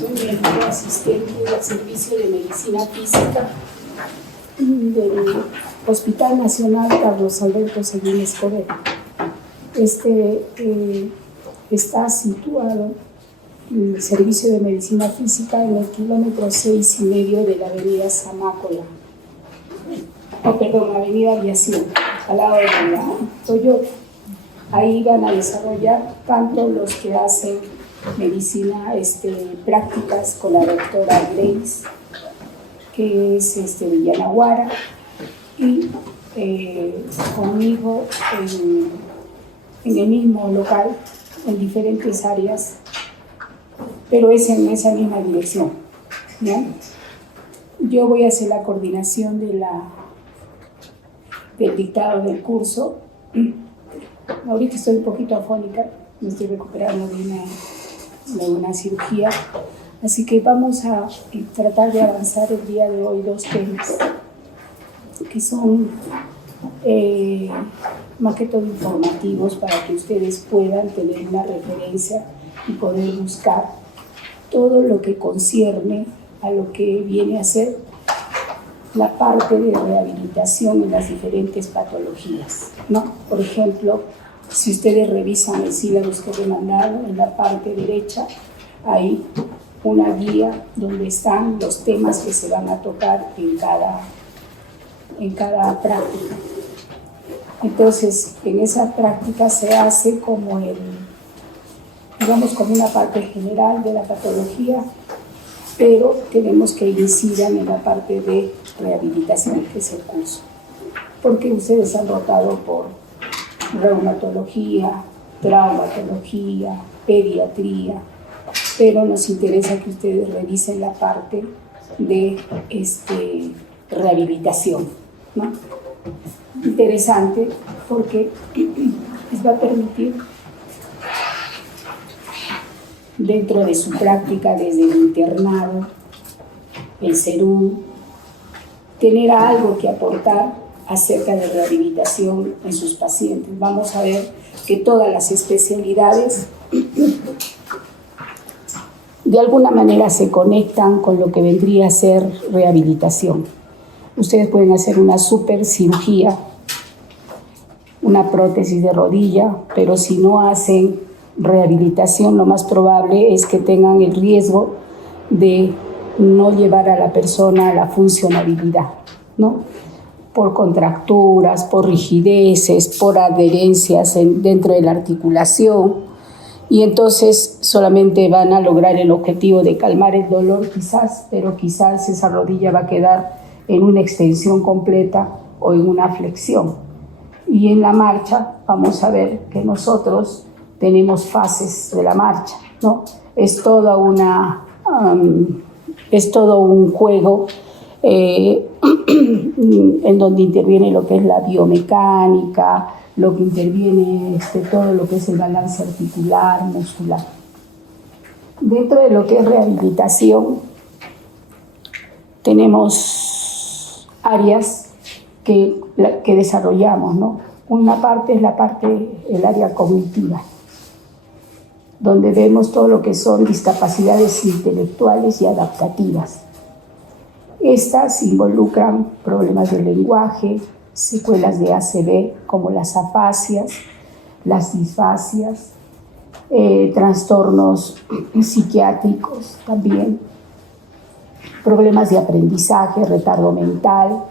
Soy médico asistente del Servicio de Medicina Física del Hospital Nacional Carlos Alberto Seguín Escobedo. Está situado el Servicio de Medicina Física en el kilómetro 6,5 de la avenida Zamácola. Avenida Aviación, al lado de la Toyota. Ahí van a desarrollar tanto los que hacen medicina, prácticas con la doctora Grace, que es de Villanaguara, y conmigo en el mismo local, en diferentes áreas, pero es en esa misma dirección, ¿ya? Yo voy a hacer la coordinación del dictado del curso. Ahorita estoy un poquito afónica, me estoy recuperando de una cirugía, así que vamos a tratar de avanzar el día de hoy 2 temas que son más que todo informativos para que ustedes puedan tener una referencia y poder buscar todo lo que concierne a lo que viene a ser la parte de rehabilitación en las diferentes patologías, ¿no? Por ejemplo, si ustedes revisan el sílabus que he mandado, en la parte derecha hay una guía donde están los temas que se van a tocar en cada práctica. Entonces, en esa práctica se hace como como una parte general de la patología, pero tenemos que incidir en la parte de rehabilitación, que es el curso. Porque ustedes han rotado por reumatología, traumatología, pediatría, pero nos interesa que ustedes revisen la parte de rehabilitación, ¿no? Interesante porque les va a permitir, dentro de su práctica desde el internado, el SERUM, tener algo que aportar acerca de rehabilitación en sus pacientes. Vamos a ver que todas las especialidades de alguna manera se conectan con lo que vendría a ser rehabilitación. Ustedes pueden hacer una super cirugía, una prótesis de rodilla, pero si no hacen rehabilitación, lo más probable es que tengan el riesgo de no llevar a la persona a la funcionabilidad, ¿no? Por contracturas, por rigideces, por adherencias dentro de la articulación, y entonces solamente van a lograr el objetivo de calmar el dolor quizás, pero quizás esa rodilla va a quedar en una extensión completa o en una flexión. Y en la marcha vamos a ver que nosotros tenemos fases de la marcha, ¿no? Es todo un juego en donde interviene lo que es la biomecánica, lo que interviene todo lo que es el balance articular, muscular. Dentro de lo que es rehabilitación, tenemos áreas que desarrollamos, ¿no? Una parte es el área cognitiva, donde vemos todo lo que son discapacidades intelectuales y adaptativas. Estas involucran problemas del lenguaje, secuelas de ACV como las afasias, las disfasias, trastornos psiquiátricos también, problemas de aprendizaje, retardo mental,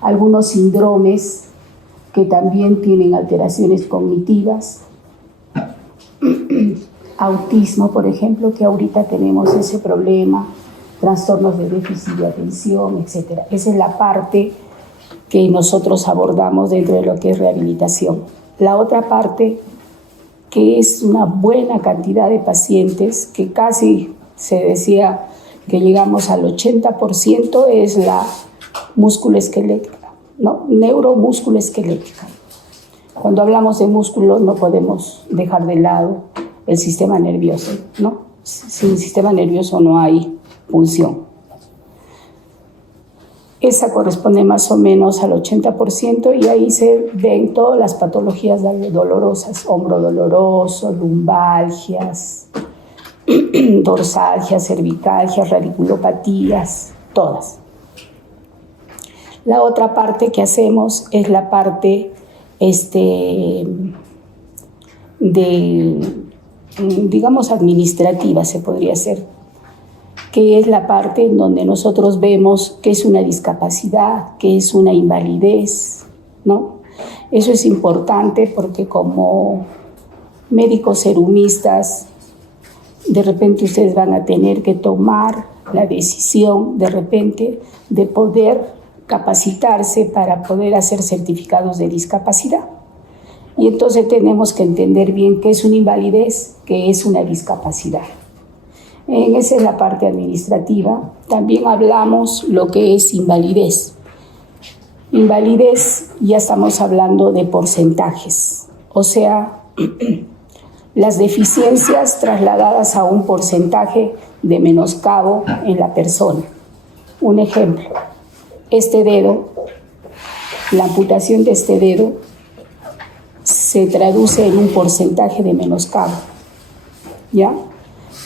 algunos síndromes que también tienen alteraciones cognitivas, autismo, por ejemplo, que ahorita tenemos ese problema, trastornos de déficit de atención, etc. Esa es la parte que nosotros abordamos dentro de lo que es rehabilitación. La otra parte, que es una buena cantidad de pacientes, que casi se decía que llegamos al 80%, es la musculoesquelética, ¿no? Neuromusculoesquelética. Cuando hablamos de músculo no podemos dejar de lado el sistema nervioso, ¿no? Sin sistema nervioso no hay función. Esa corresponde más o menos al 80% y ahí se ven todas las patologías dolorosas, hombro doloroso, lumbalgias, dorsalgias, cervicalgias, radiculopatías, todas. La otra parte que hacemos es la parte digamos, administrativa, se podría hacer, que es la parte en donde nosotros vemos qué es una discapacidad, qué es una invalidez, ¿no? Eso es importante porque como médicos serumistas, de repente ustedes van a tener que tomar la decisión, de repente, de poder capacitarse para poder hacer certificados de discapacidad. Y entonces tenemos que entender bien qué es una invalidez, qué es una discapacidad. Esa es la parte administrativa. También hablamos lo que es invalidez. Invalidez, ya estamos hablando de porcentajes, o sea, las deficiencias trasladadas a un porcentaje de menoscabo en la persona. Un ejemplo, este dedo, la amputación de este dedo se traduce en un porcentaje de menoscabo, ¿ya?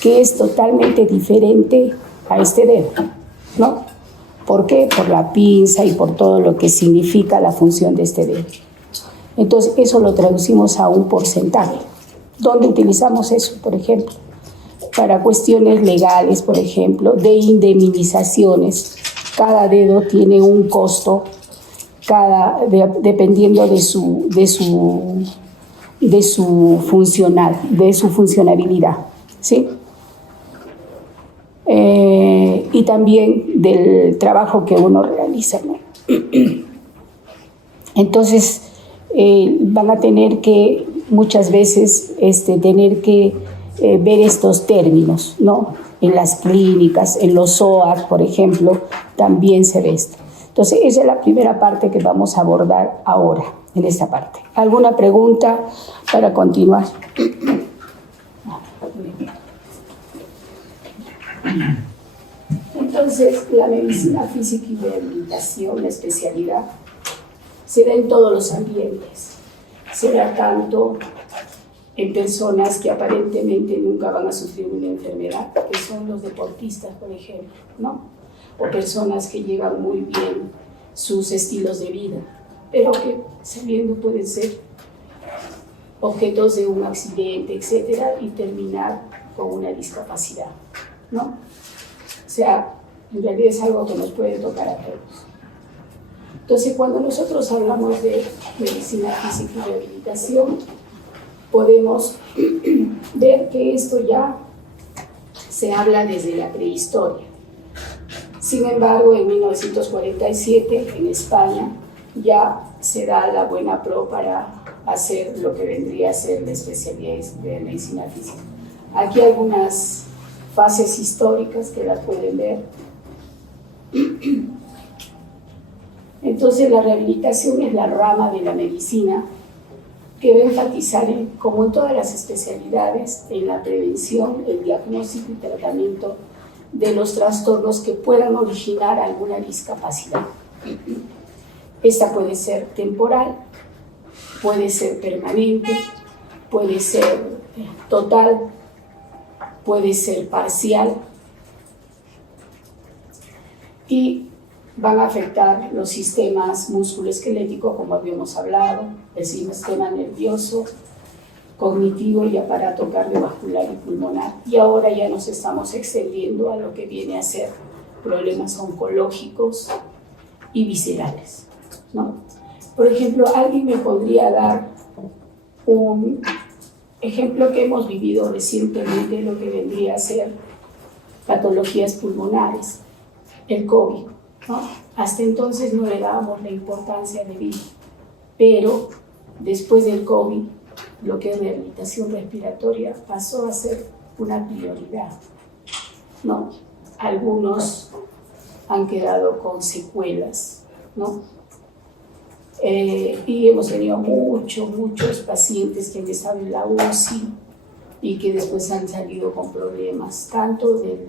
Que es totalmente diferente a este dedo, ¿no? ¿Por qué? Por la pinza y por todo lo que significa la función de este dedo. Entonces, eso lo traducimos a un porcentaje. ¿Dónde utilizamos eso, por ejemplo? Para cuestiones legales, por ejemplo, de indemnizaciones. Cada dedo tiene un costo, dependiendo de su funcionalidad, ¿sí? Y también del trabajo que uno realiza, ¿no? Entonces, van a tener que muchas veces tener que ver estos términos, ¿no? En las clínicas, en los SOAC, por ejemplo, también se ve esto. Entonces, esa es la primera parte que vamos a abordar ahora, en esta parte. ¿Alguna pregunta para continuar? Entonces, la medicina física y rehabilitación, la especialidad, se da en todos los ambientes. Se da tanto en personas que aparentemente nunca van a sufrir una enfermedad, que son los deportistas, por ejemplo, ¿no? O personas que llevan muy bien sus estilos de vida, pero que sabiendo pueden ser objetos de un accidente, etcétera, y terminar con una discapacidad, ¿no? O sea, en realidad es algo que nos puede tocar a todos. Entonces, cuando nosotros hablamos de medicina física y rehabilitación, podemos ver que esto ya se habla desde la prehistoria. Sin embargo, en 1947, en España, ya se da la buena pro para hacer lo que vendría a ser la especialidad de medicina física. Aquí hay algunas fases históricas que las pueden ver. Entonces, la rehabilitación es la rama de la medicina que va a enfatizar, como en todas las especialidades, en la prevención, el diagnóstico y tratamiento de los trastornos que puedan originar alguna discapacidad. Esta puede ser temporal, puede ser permanente, puede ser total, puede ser parcial y van a afectar los sistemas musculoesqueléticos, como habíamos hablado, el sistema nervioso, cognitivo y aparato cardiovascular y pulmonar. Y ahora ya nos estamos extendiendo a lo que viene a ser problemas oncológicos y viscerales, ¿no? Por ejemplo, ¿alguien me podría dar un ejemplo que hemos vivido recientemente, lo que vendría a ser patologías pulmonares? El COVID, ¿no? Hasta entonces no le dábamos la importancia de vida, pero después del COVID, lo que es rehabilitación respiratoria pasó a ser una prioridad, ¿no? Algunos han quedado con secuelas, ¿no? Y hemos tenido muchos pacientes que han estado en la UCI y que después han salido con problemas, tanto del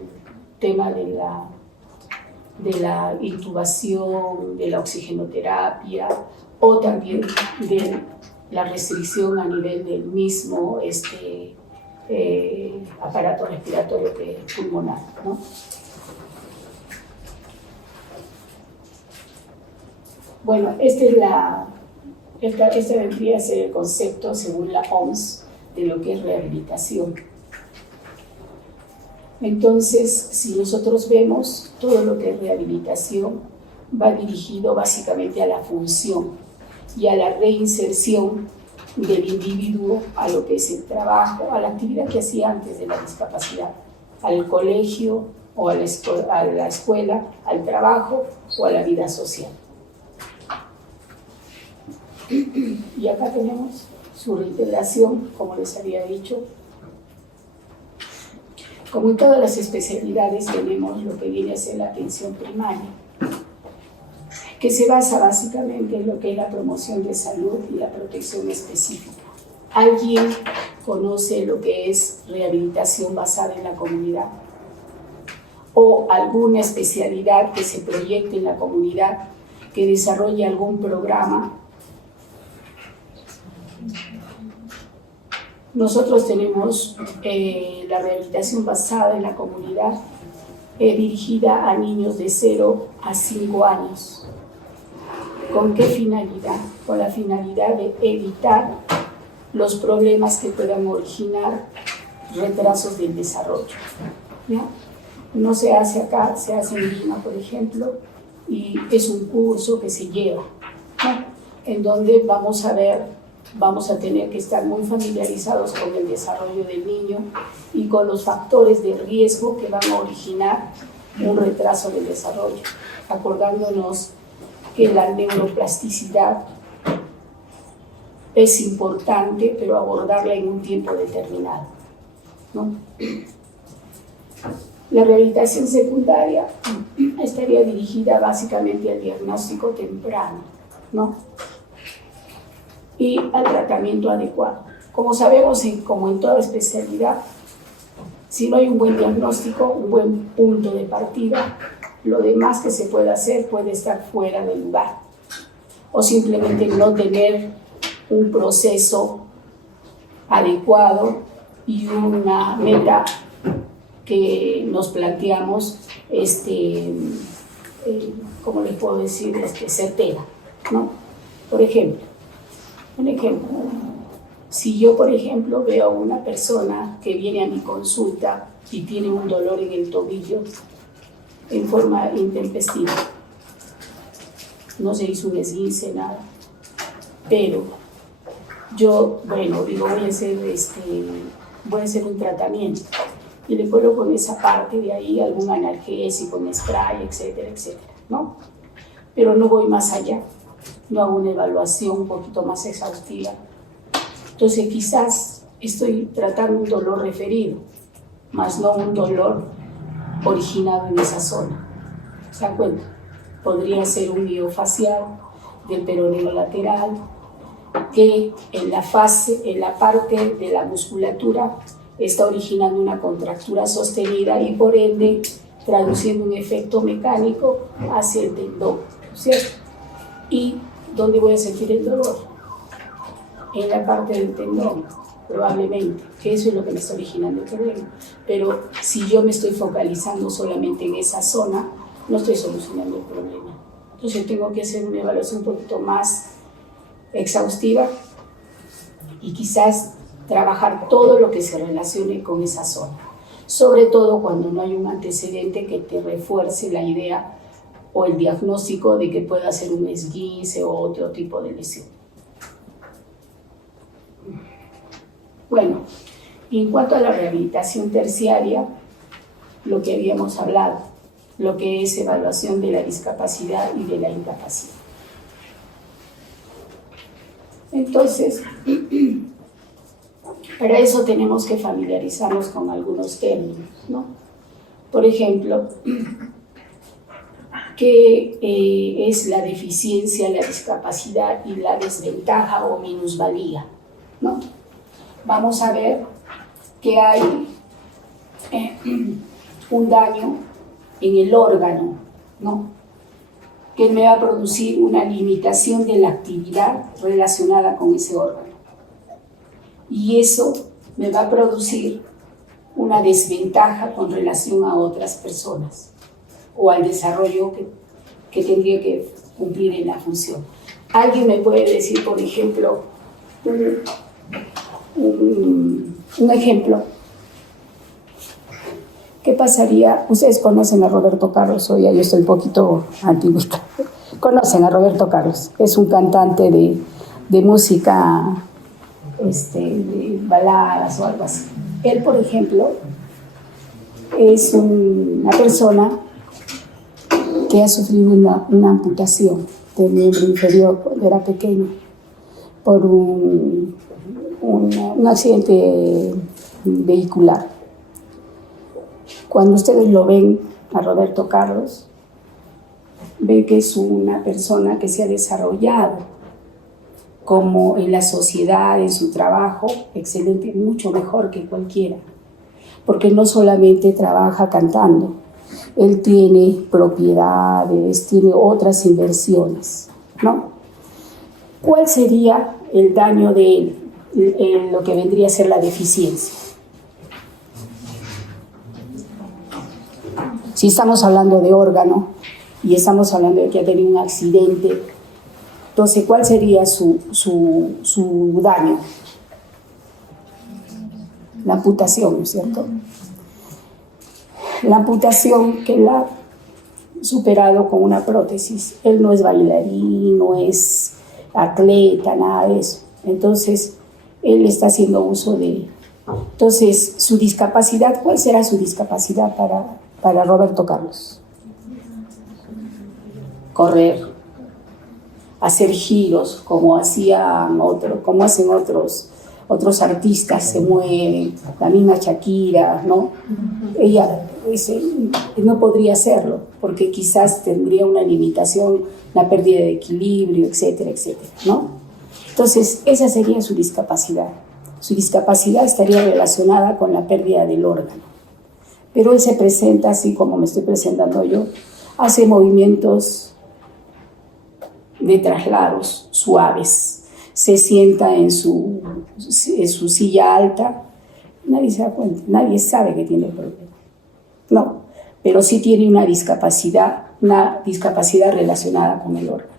tema de la intubación, de la oxigenoterapia o también de la restricción a nivel del mismo aparato respiratorio pulmonar, ¿no? Bueno, este vendría a ser el concepto, según la OMS, de lo que es rehabilitación. Entonces, si nosotros vemos, todo lo que es rehabilitación va dirigido básicamente a la función y a la reinserción del individuo a lo que es el trabajo, a la actividad que hacía antes de la discapacidad, al colegio o a la escuela, al trabajo o a la vida social. Y acá tenemos su reintegración, como les había dicho. Como en todas las especialidades tenemos lo que viene a ser la atención primaria, que se basa básicamente en lo que es la promoción de salud y la protección específica. ¿Alguien conoce lo que es rehabilitación basada en la comunidad? ¿O alguna especialidad que se proyecte en la comunidad, que desarrolle algún programa? Nosotros tenemos la rehabilitación basada en la comunidad, dirigida a niños de 0 a 5 años. ¿Con qué finalidad? Con la finalidad de evitar los problemas que puedan originar retrasos del desarrollo, ¿ya? No se hace acá, se hace en Lima, por ejemplo, y es un curso que se lleva, ¿no? En donde vamos a tener que estar muy familiarizados con el desarrollo del niño y con los factores de riesgo que van a originar un retraso del desarrollo, acordándonos que la neuroplasticidad es importante, pero abordarla en un tiempo determinado, ¿no? La rehabilitación secundaria estaría dirigida básicamente al diagnóstico temprano, ¿no? Y al tratamiento adecuado. Como sabemos, como en toda especialidad, si no hay un buen diagnóstico, un buen punto de partida, lo demás que se pueda hacer puede estar fuera de lugar, o simplemente no tener un proceso adecuado y una meta que nos planteamos, ¿cómo les puedo decir? Certera, ¿no? Por ejemplo, un ejemplo, si yo, por ejemplo, veo a una persona que viene a mi consulta y tiene un dolor en el tobillo en forma intempestiva, no se hizo un esguince, nada, pero yo, bueno, digo, voy a hacer un tratamiento y le coloco en esa parte de ahí algún analgésico, un spray, etcétera, etcétera, ¿no? Pero no voy más allá, no hago una evaluación un poquito más exhaustiva. Entonces quizás estoy tratando un dolor referido, más no un dolor originado en esa zona. ¿Se dan cuenta? Podría ser un miofacial del peroneo lateral, que en la parte de la musculatura está originando una contractura sostenida y por ende traduciendo un efecto mecánico hacia el tendón, ¿cierto? ¿Y dónde voy a sentir el dolor? En la parte del tendón, probablemente, que eso es lo que me está originando el problema. Pero si yo me estoy focalizando solamente en esa zona, no estoy solucionando el problema. Entonces tengo que hacer una evaluación un poquito más exhaustiva y quizás trabajar todo lo que se relacione con esa zona, sobre todo cuando no hay un antecedente que te refuerce la idea o el diagnóstico de que pueda ser un esguince o otro tipo de lesión. Bueno, y en cuanto a la rehabilitación terciaria, lo que habíamos hablado, lo que es evaluación de la discapacidad y de la incapacidad. Entonces, para eso tenemos que familiarizarnos con algunos términos, ¿no? Por ejemplo, ¿qué es la deficiencia, la discapacidad y la desventaja o minusvalía, ¿no? Vamos a ver que hay un daño en el órgano, ¿no? Que me va a producir una limitación de la actividad relacionada con ese órgano. Y eso me va a producir una desventaja con relación a otras personas o al desarrollo que tendría que cumplir en la función. Alguien me puede decir, por ejemplo, un ejemplo. ¿Qué pasaría? Ustedes conocen a Roberto Carlos, o ya yo estoy un poquito antiguita. Conocen a Roberto Carlos, es un cantante de música, de baladas o algo así. Él, por ejemplo, es una persona que ha sufrido una amputación del miembro inferior cuando era pequeño por un accidente vehicular. Cuando ustedes lo ven a Roberto Carlos, ven que es una persona que se ha desarrollado como en la sociedad, en su trabajo, excelente, mucho mejor que cualquiera, porque no solamente trabaja cantando, él tiene propiedades, tiene otras inversiones, ¿no? ¿Cuál sería el daño de él, en lo que vendría a ser la deficiencia? Si estamos hablando de órgano y estamos hablando de que ha tenido un accidente, entonces, ¿cuál sería su daño? La amputación, ¿no es cierto? La amputación que él ha superado con una prótesis. Él no es bailarín, no es atleta, nada de eso. Entonces, él está haciendo uso de... Entonces, su discapacidad, ¿cuál será su discapacidad para Roberto Carlos? Correr, hacer giros como hacen otros artistas, se mueven, la misma Shakira, ¿no? Ella no podría hacerlo porque quizás tendría una limitación, una pérdida de equilibrio, etcétera, etcétera, ¿no? Entonces, esa sería su discapacidad. Su discapacidad estaría relacionada con la pérdida del órgano. Pero él se presenta así como me estoy presentando yo, hace movimientos de traslados suaves, se sienta en su silla alta, nadie se da cuenta, nadie sabe que tiene problema, no, pero sí tiene una discapacidad relacionada con el órgano.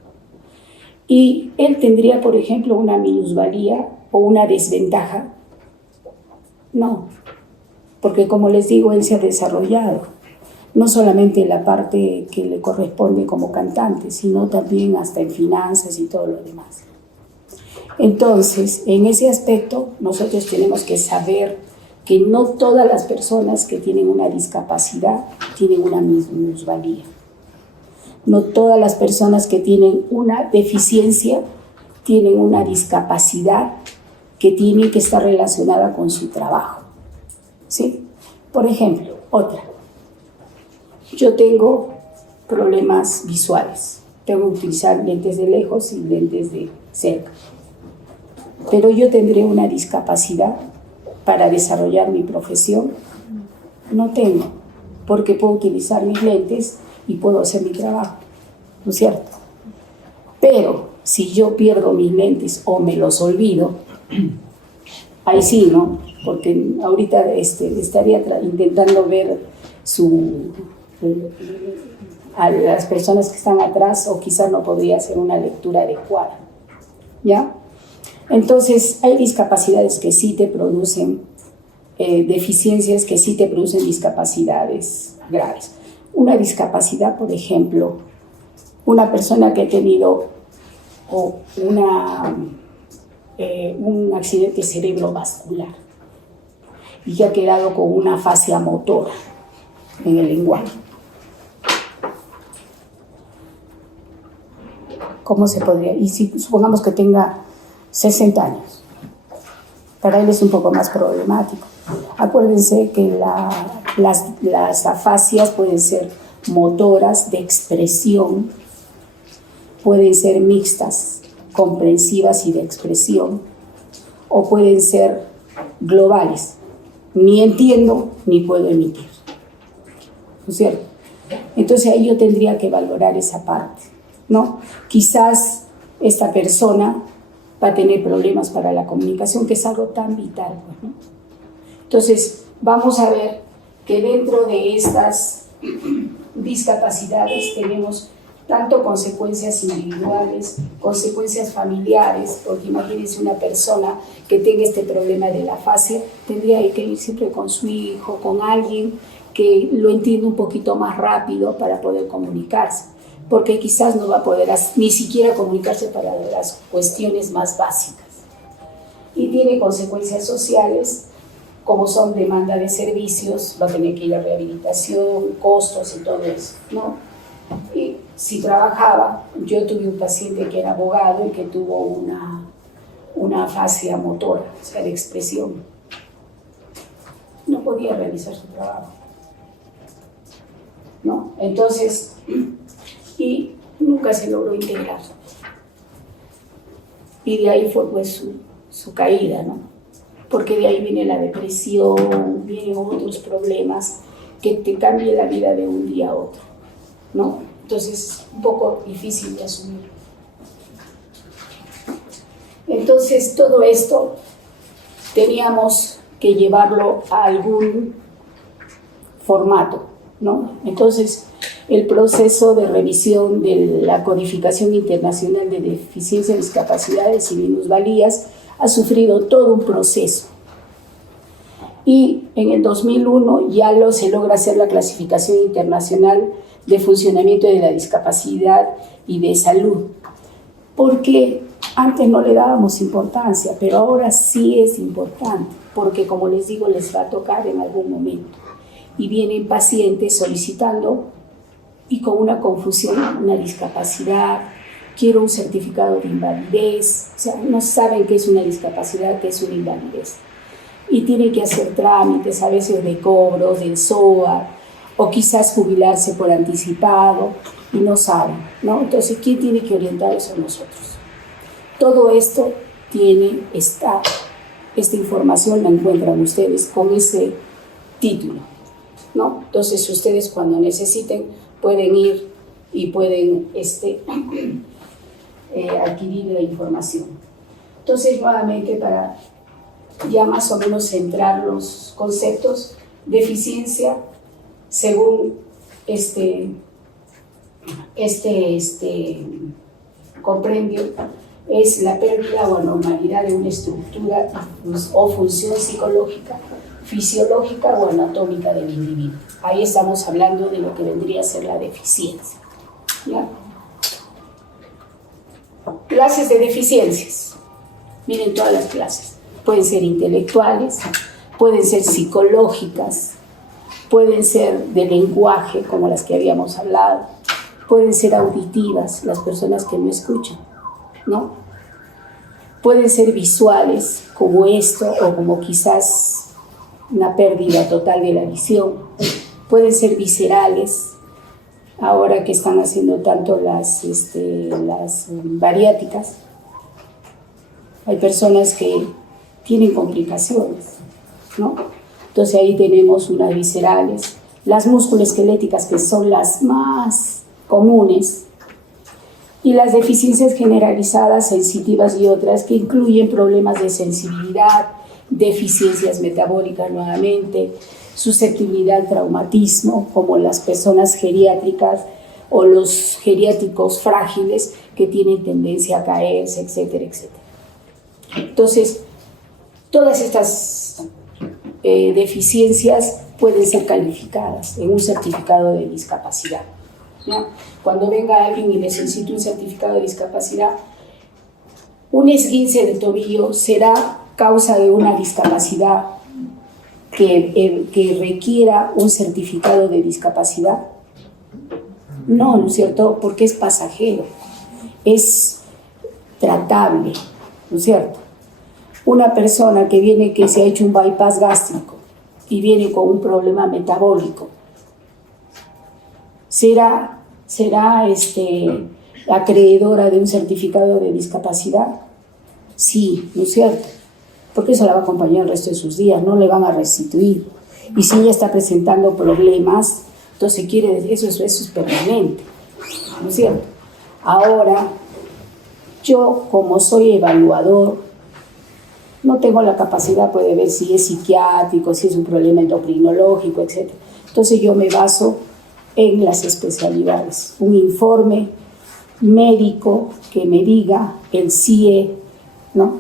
Y él tendría, por ejemplo, una minusvalía o una desventaja, no, porque como les digo, él se ha desarrollado, no solamente en la parte que le corresponde como cantante, sino también hasta en finanzas y todo lo demás. Entonces, en ese aspecto, nosotros tenemos que saber que no todas las personas que tienen una discapacidad tienen una minusvalía. No todas las personas que tienen una deficiencia tienen una discapacidad que tiene que estar relacionada con su trabajo, ¿sí? Por ejemplo, otra. Yo tengo problemas visuales. Tengo que utilizar lentes de lejos y lentes de cerca. Pero yo tendré una discapacidad para desarrollar mi profesión. No tengo, porque puedo utilizar mis lentes y puedo hacer mi trabajo, ¿no es cierto? Pero si yo pierdo mis lentes o me los olvido, ahí sí, ¿no? Porque ahorita estaría intentando ver a las personas que están atrás, o quizás no podría hacer una lectura adecuada, ¿ya? Entonces, hay discapacidades que sí te producen deficiencias, que sí te producen discapacidades graves. Una discapacidad, por ejemplo, una persona que ha tenido un accidente cerebrovascular y que ha quedado con una afasia motora en el lenguaje. ¿Cómo se podría? Y si supongamos que tenga 60 años, para él es un poco más problemático. Acuérdense que las afasias pueden ser motoras, de expresión, pueden ser mixtas, comprensivas y de expresión, o pueden ser globales, ni entiendo ni puedo emitir, ¿no es cierto? Entonces ahí yo tendría que valorar esa parte, ¿no? Quizás esta persona va a tener problemas para la comunicación, que es algo tan vital, ¿no? Entonces, vamos a ver que dentro de estas discapacidades tenemos tanto consecuencias individuales, consecuencias familiares, porque imagínense una persona que tenga este problema de la afasia, tendría que ir siempre con su hijo, con alguien que lo entienda un poquito más rápido para poder comunicarse, porque quizás no va a poder ni siquiera comunicarse para las cuestiones más básicas. Y tiene consecuencias sociales, como son demanda de servicios, va a tener que ir a rehabilitación, costos y todo eso, ¿no? Y si trabajaba, yo tuve un paciente que era abogado y que tuvo una afasia motora, o sea, de expresión. No podía realizar su trabajo, ¿no? Entonces, y nunca se logró integrar. Y de ahí fue pues su caída, ¿no? Porque de ahí viene la depresión, vienen otros problemas que te cambian la vida de un día a otro, ¿no? Entonces, un poco difícil de asumir. Entonces, todo esto teníamos que llevarlo a algún formato, ¿no? Entonces, el proceso de revisión de la Codificación Internacional de Deficiencias, Discapacidades y Minusvalías ha sufrido todo un proceso. Y en el 2001 ya se logra hacer la Clasificación Internacional de Funcionamiento de la Discapacidad y de Salud, porque antes no le dábamos importancia, pero ahora sí es importante, porque como les digo, les va a tocar en algún momento. Y vienen pacientes solicitando y con una confusión, una discapacidad, quiero un certificado de invalidez, o sea, no saben qué es una discapacidad, qué es una invalidez. Y tienen que hacer trámites a veces de cobros, del SOA, o quizás jubilarse por anticipado, y no saben, ¿no? Entonces, ¿quién tiene que orientar eso a nosotros? Todo esto tiene esta información, la encuentran ustedes con ese título, ¿no? Entonces, ustedes cuando necesiten pueden ir y pueden adquirir la información. Entonces, nuevamente, para ya más o menos centrar los conceptos, deficiencia, según compendio, es la pérdida o anormalidad de una estructura o función psicológica, fisiológica o anatómica del individuo. Ahí estamos hablando de lo que vendría a ser la deficiencia, ¿ya? Clases de deficiencias. Miren todas las clases. Pueden ser intelectuales, pueden ser psicológicas, pueden ser de lenguaje, como las que habíamos hablado, pueden ser auditivas, las personas que no escuchan, ¿no? Pueden ser visuales, como esto, o como quizás una pérdida total de la visión. Pueden ser viscerales, ahora que están haciendo tanto las bariátricas. Hay personas que tienen complicaciones, ¿no? Entonces ahí tenemos unas viscerales, las musculoesqueléticas, que son las más comunes, y las deficiencias generalizadas, sensitivas y otras, que incluyen problemas de sensibilidad, deficiencias metabólicas nuevamente, susceptibilidad al traumatismo, como las personas geriátricas o los geriátricos frágiles que tienen tendencia a caerse, etcétera, etcétera. Entonces, todas estas deficiencias pueden ser calificadas en un certificado de discapacidad, ¿no? Cuando venga alguien y le solicite un certificado de discapacidad, un esguince de tobillo será causa de una discapacidad que requiera un certificado de discapacidad. No, ¿no es cierto? Porque es pasajero, es tratable, ¿no es cierto? Una persona que se ha hecho un bypass gástrico y viene con un problema metabólico, ¿será acreedora de un certificado de discapacidad? Sí, ¿no es cierto? Porque eso la va a acompañar el resto de sus días, no le van a restituir. Y si ella está presentando problemas, entonces eso es permanente, ¿no es cierto? Ahora, yo como soy evaluador, no tengo la capacidad, puede ver si es psiquiátrico, si es un problema endocrinológico, etc. Entonces yo me baso en las especialidades, un informe médico que me diga el CIE, ¿no?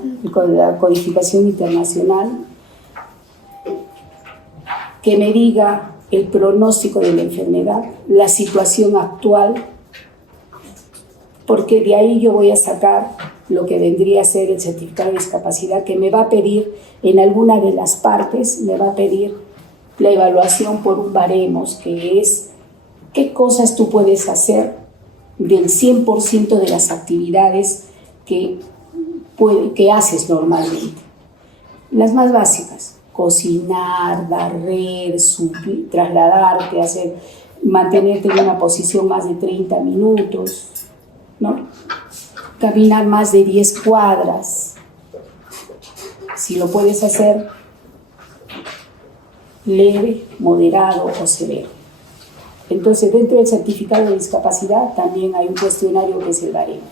La codificación internacional, que me diga el pronóstico de la enfermedad, la situación actual, porque de ahí yo voy a sacar lo que vendría a ser el certificado de discapacidad, que me va a pedir en alguna de las partes, me va a pedir la evaluación por un baremos, que es qué cosas tú puedes hacer del 100% de las actividades que haces normalmente. Las más básicas: cocinar, barrer, subir, trasladarte, mantenerte en una posición más de 30 minutos, ¿no? Caminar más de 10 cuadras. Si lo puedes hacer leve, moderado o severo. Entonces, dentro del certificado de discapacidad también hay un cuestionario que es el baremos,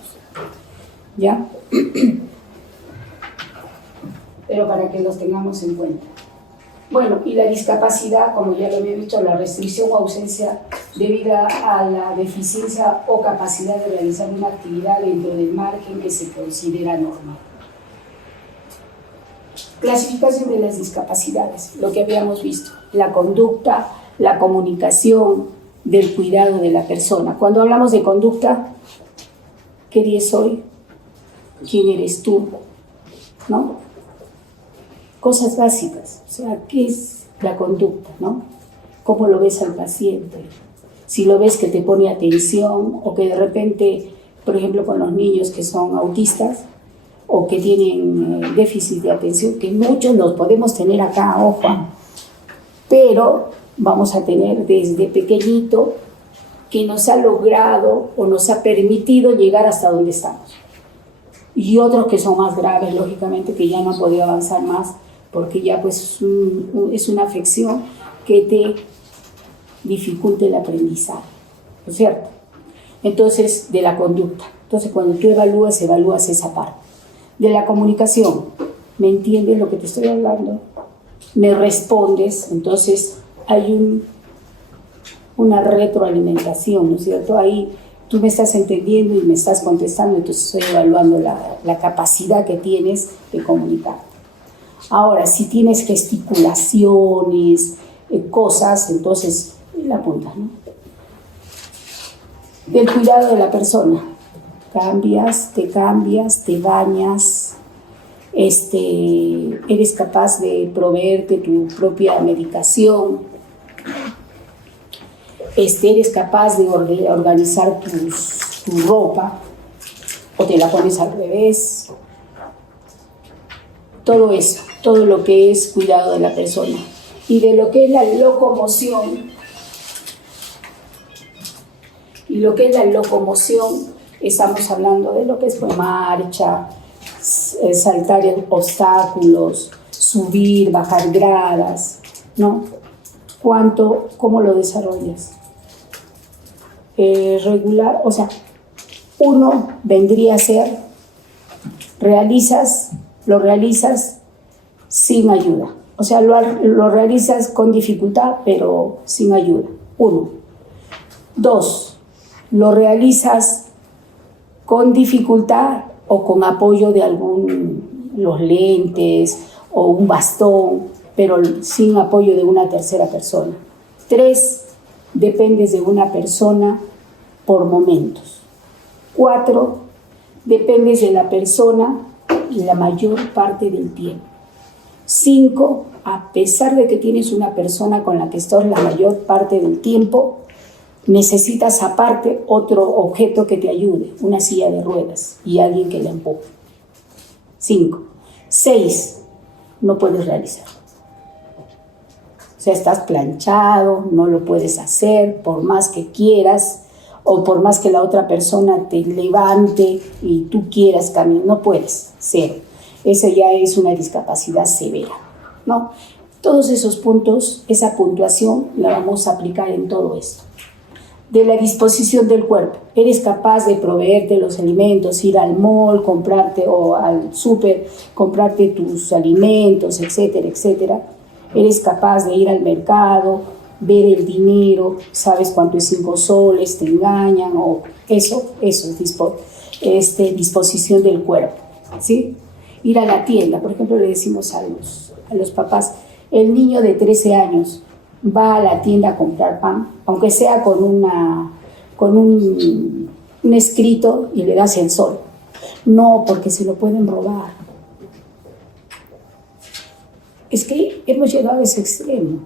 ¿ya? Pero para que los tengamos en cuenta. Bueno, y la discapacidad, como ya lo había dicho, la restricción o ausencia debida a la deficiencia o capacidad de realizar una actividad dentro del margen que se considera normal. Clasificación de las discapacidades, lo que habíamos visto: la conducta, la comunicación, del cuidado de la persona. Cuando hablamos de conducta, ¿qué día soy? ¿Quién eres tú? ¿No? Cosas básicas. O sea, ¿qué es la conducta? ¿No? ¿Cómo lo ves al paciente? Si lo ves que te pone atención, o que de repente, por ejemplo, con los niños que son autistas o que tienen déficit de atención, que muchos los podemos tener acá, ojo, pero vamos a tener desde pequeñito que nos ha logrado o nos ha permitido llegar hasta donde estamos. Y otros que son más graves, lógicamente, que ya no han podido avanzar más, porque ya pues es una afección que te dificulta el aprendizaje, ¿no es cierto? Entonces, de la conducta. Entonces, cuando tú evalúas esa parte. De la comunicación, ¿me entiendes lo que te estoy hablando? ¿Me respondes? Entonces, hay una retroalimentación, ¿no es cierto? Ahí tú me estás entendiendo y me estás contestando, entonces estoy evaluando la capacidad que tienes de comunicarte. Ahora, si tienes gesticulaciones, cosas, entonces la apuntas, ¿no? Del cuidado de la persona. Te cambias, te bañas, eres capaz de proveerte tu propia medicación, eres capaz de organizar tu ropa, o te la pones al revés. Todo eso, todo lo que es cuidado de la persona. Y de lo que es la locomoción, estamos hablando de lo que es marcha, saltar obstáculos, subir, bajar gradas, ¿no? ¿Cómo lo desarrollas? Regular, o sea, uno vendría a ser, lo realizas sin ayuda. O sea, lo realizas con dificultad, pero sin ayuda. 1. 2. Lo realizas con dificultad o con apoyo de los lentes o un bastón, pero sin apoyo de una tercera persona. 3. Dependes de una persona por momentos. 4. Dependes de la persona la mayor parte del tiempo. 5. A pesar de que tienes una persona con la que estás la mayor parte del tiempo, necesitas aparte otro objeto que te ayude, una silla de ruedas y alguien que la empuje. 5. 6. No puedes realizar. O sea, estás planchado, no lo puedes hacer por más que quieras o por más que la otra persona te levante y tú quieras caminar, no puedes, 0. Eso ya es una discapacidad severa, ¿no? Todos esos puntos, esa puntuación la vamos a aplicar en todo esto. de la disposición del cuerpo. Eres capaz de proveerte los alimentos, ir al mall, comprarte o al súper, comprarte tus alimentos, etcétera, etcétera. Eres capaz de ir al mercado, ver el dinero, sabes cuánto es 5 soles, te engañan, o eso es disposición del cuerpo, ¿sí? Ir a la tienda, por ejemplo, le decimos a los papás, el niño de 13 años va a la tienda a comprar pan, aunque sea con un escrito y le das el sol. No, porque se lo pueden robar. Es que hemos llegado a ese extremo.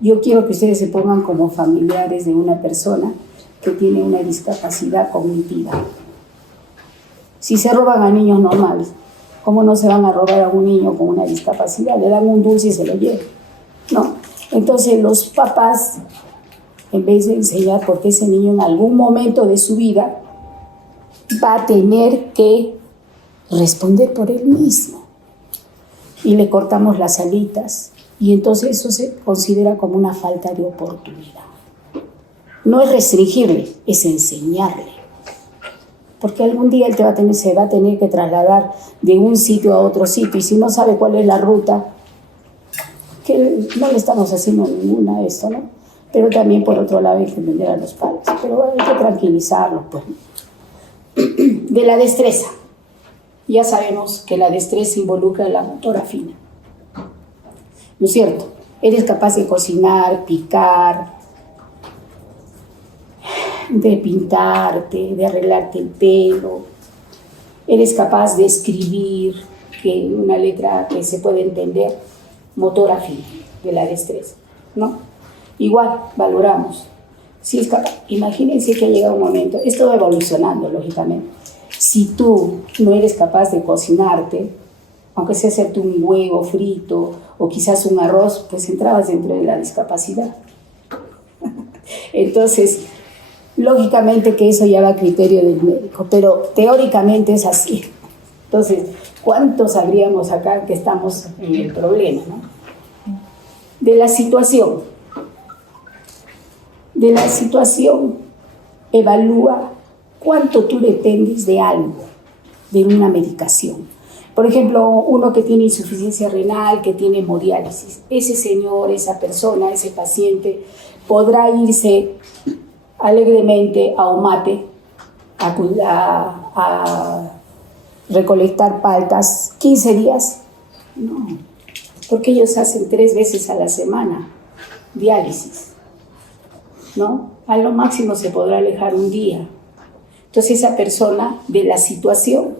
Yo quiero que ustedes se pongan como familiares de una persona que tiene una discapacidad cognitiva. Si se roban a niños normales, ¿cómo no se van a robar a un niño con una discapacidad? Le dan un dulce y se lo llevan, ¿no? Entonces los papás, en vez de enseñar, porque ese niño en algún momento de su vida va a tener que responder por él mismo, y le cortamos las alitas, y entonces eso se considera como una falta de oportunidad. No es restringirle, es enseñarle. Porque algún día él se va a tener que trasladar de un sitio a otro sitio, y si no sabe cuál es la ruta, que no le estamos haciendo ninguna de esto, ¿no? Pero también por otro lado hay que entender a los padres, pero hay que tranquilizarlos, pues. De la destreza. Ya sabemos que la destreza involucra la motora fina, ¿no es cierto? Eres capaz de cocinar, picar, de pintarte, de arreglarte el pelo. Eres capaz de escribir, que una letra que se puede entender, motora fina, de la destreza, ¿no? Igual, valoramos. Si es capaz, imagínense que llega un momento, esto va evolucionando, lógicamente. Si tú no eres capaz de cocinarte, aunque sea hacerte un huevo frito o quizás un arroz, pues entrabas dentro de la discapacidad. Entonces, lógicamente que eso ya va a criterio del médico, pero teóricamente es así. Entonces, ¿cuántos sabríamos acá que estamos en el problema, ¿no? De la situación, evalúa cuánto tú dependes de algo, de una medicación. Por ejemplo, uno que tiene insuficiencia renal, que tiene hemodiálisis, ese señor, esa persona, ese paciente, podrá irse alegremente a Omate a recolectar paltas 15 días. No, porque ellos hacen 3 veces a la semana diálisis, ¿no? A lo máximo se podrá alejar un día. Entonces esa persona de la situación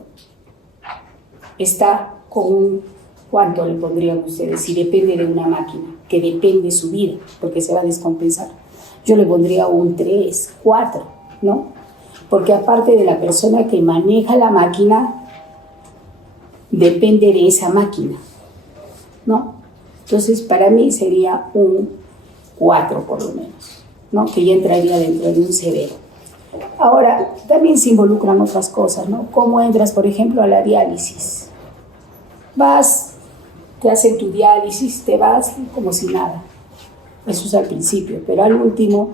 está con ¿cuánto le pondrían ustedes? Si depende de una máquina, que depende su vida, porque se va a descompensar. Yo le pondría un 3, 4, ¿no? Porque aparte de la persona que maneja la máquina, depende de esa máquina, ¿no? Entonces, para mí sería un 4 por lo menos, ¿no? Que ya entraría dentro de un severo. Ahora, también se involucran otras cosas, ¿no? ¿Cómo entras, por ejemplo, a la diálisis? Vas, te hacen tu diálisis, te vas como si nada. Eso es al principio, pero al último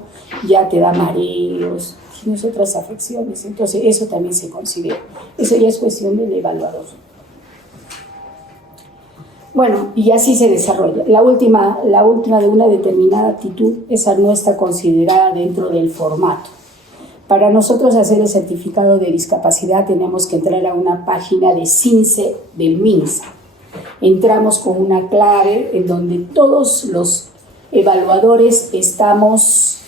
ya te da mareos, tienes otras afecciones, entonces eso también se considera. Eso ya es cuestión del evaluador. Bueno, y así se desarrolla. La última de una determinada actitud, esa no está considerada dentro del formato. Para nosotros hacer el certificado de discapacidad tenemos que entrar a una página de CINSE del MINSA. Entramos con una clave en donde todos los evaluadores estamos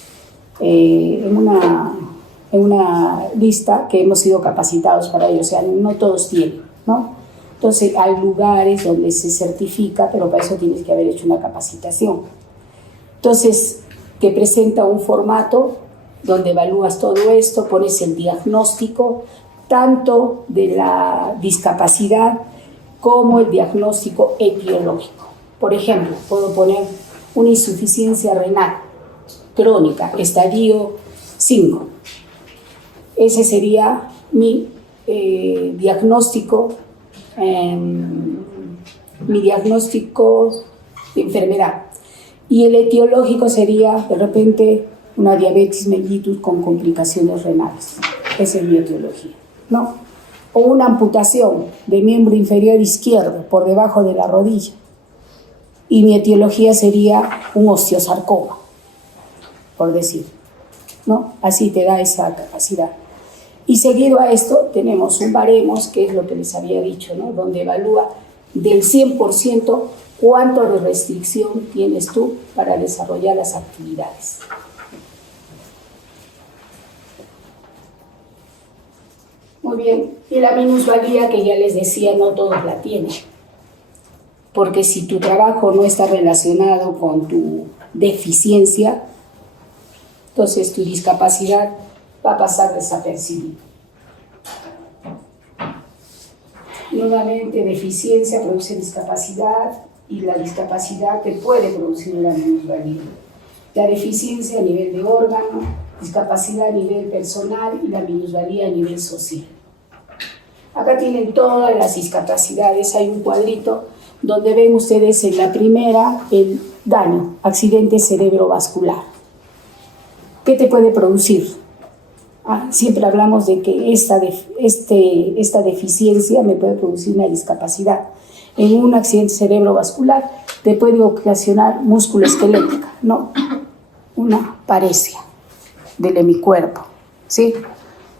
en una lista que hemos sido capacitados para ello, o sea, no todos tienen, ¿no? Entonces hay lugares donde se certifica, pero para eso tienes que haber hecho una capacitación. Entonces, te presenta un formato donde evalúas todo esto, pones el diagnóstico, tanto de la discapacidad como el diagnóstico etiológico. Por ejemplo, puedo poner una insuficiencia renal crónica, estadio 5. Ese sería mi diagnóstico de enfermedad. Y el etiológico sería, de repente, una diabetes mellitus con complicaciones renales. Esa es mi etiología, ¿no? O una amputación de miembro inferior izquierdo por debajo de la rodilla. Y mi etiología sería un osteosarcoma, por decir, ¿no? Así te da esa capacidad. Y seguido a esto tenemos un baremos, que es lo que les había dicho, ¿no? Donde evalúa del 100% cuánto de restricción tienes tú para desarrollar las actividades. Muy bien, y la minusvalía que ya les decía, no todos la tienen, porque si tu trabajo no está relacionado con tu deficiencia, entonces tu discapacidad va a pasar desapercibida. Nuevamente, deficiencia produce discapacidad y la discapacidad te puede producir una minusvalía. La deficiencia a nivel de órgano, discapacidad a nivel personal y la minusvalía a nivel social. Acá tienen todas las discapacidades, hay un cuadrito donde ven ustedes en la primera el daño, accidente cerebrovascular. ¿Qué te puede producir? Siempre hablamos de que esta deficiencia me puede producir una discapacidad. En un accidente cerebrovascular te puede ocasionar musculoesquelética, ¿no? Una paresia del hemicuerpo, ¿sí?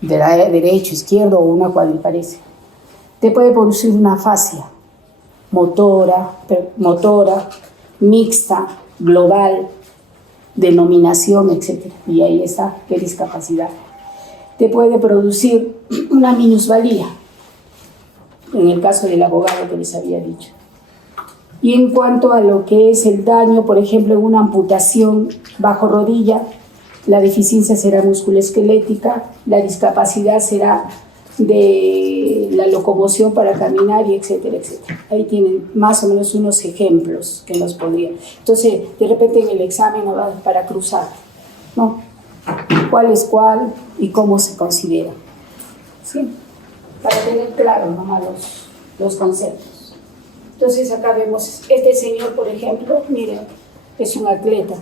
De la derecho, izquierdo o una cuadriparesia. Te puede producir una fascia motora, mixta, global, denominación, etc. Y ahí está, qué discapacidad. Te puede producir una minusvalía, en el caso del abogado que les había dicho. Y en cuanto a lo que es el daño, por ejemplo, en una amputación bajo rodilla, la deficiencia será musculoesquelética, la discapacidad será de la locomoción para caminar, y etcétera, etcétera. Ahí tienen más o menos unos ejemplos que nos podrían. Entonces, de repente en el examen no va para cruzar, ¿no? ¿Cuál es cuál y cómo se considera? ¿Sí? Para tener claro nomás los conceptos. Entonces, acá vemos, este señor, por ejemplo, miren, es un atleta.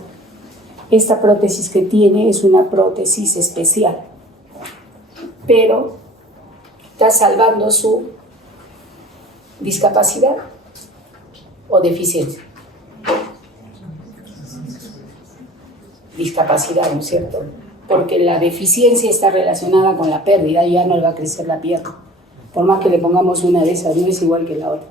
Esta prótesis que tiene es una prótesis especial, pero está salvando su discapacidad o deficiencia. Discapacidad, ¿no es cierto? Porque la deficiencia está relacionada con la pérdida, ya no le va a crecer la pierna. Por más que le pongamos una de esas, no es igual que la otra.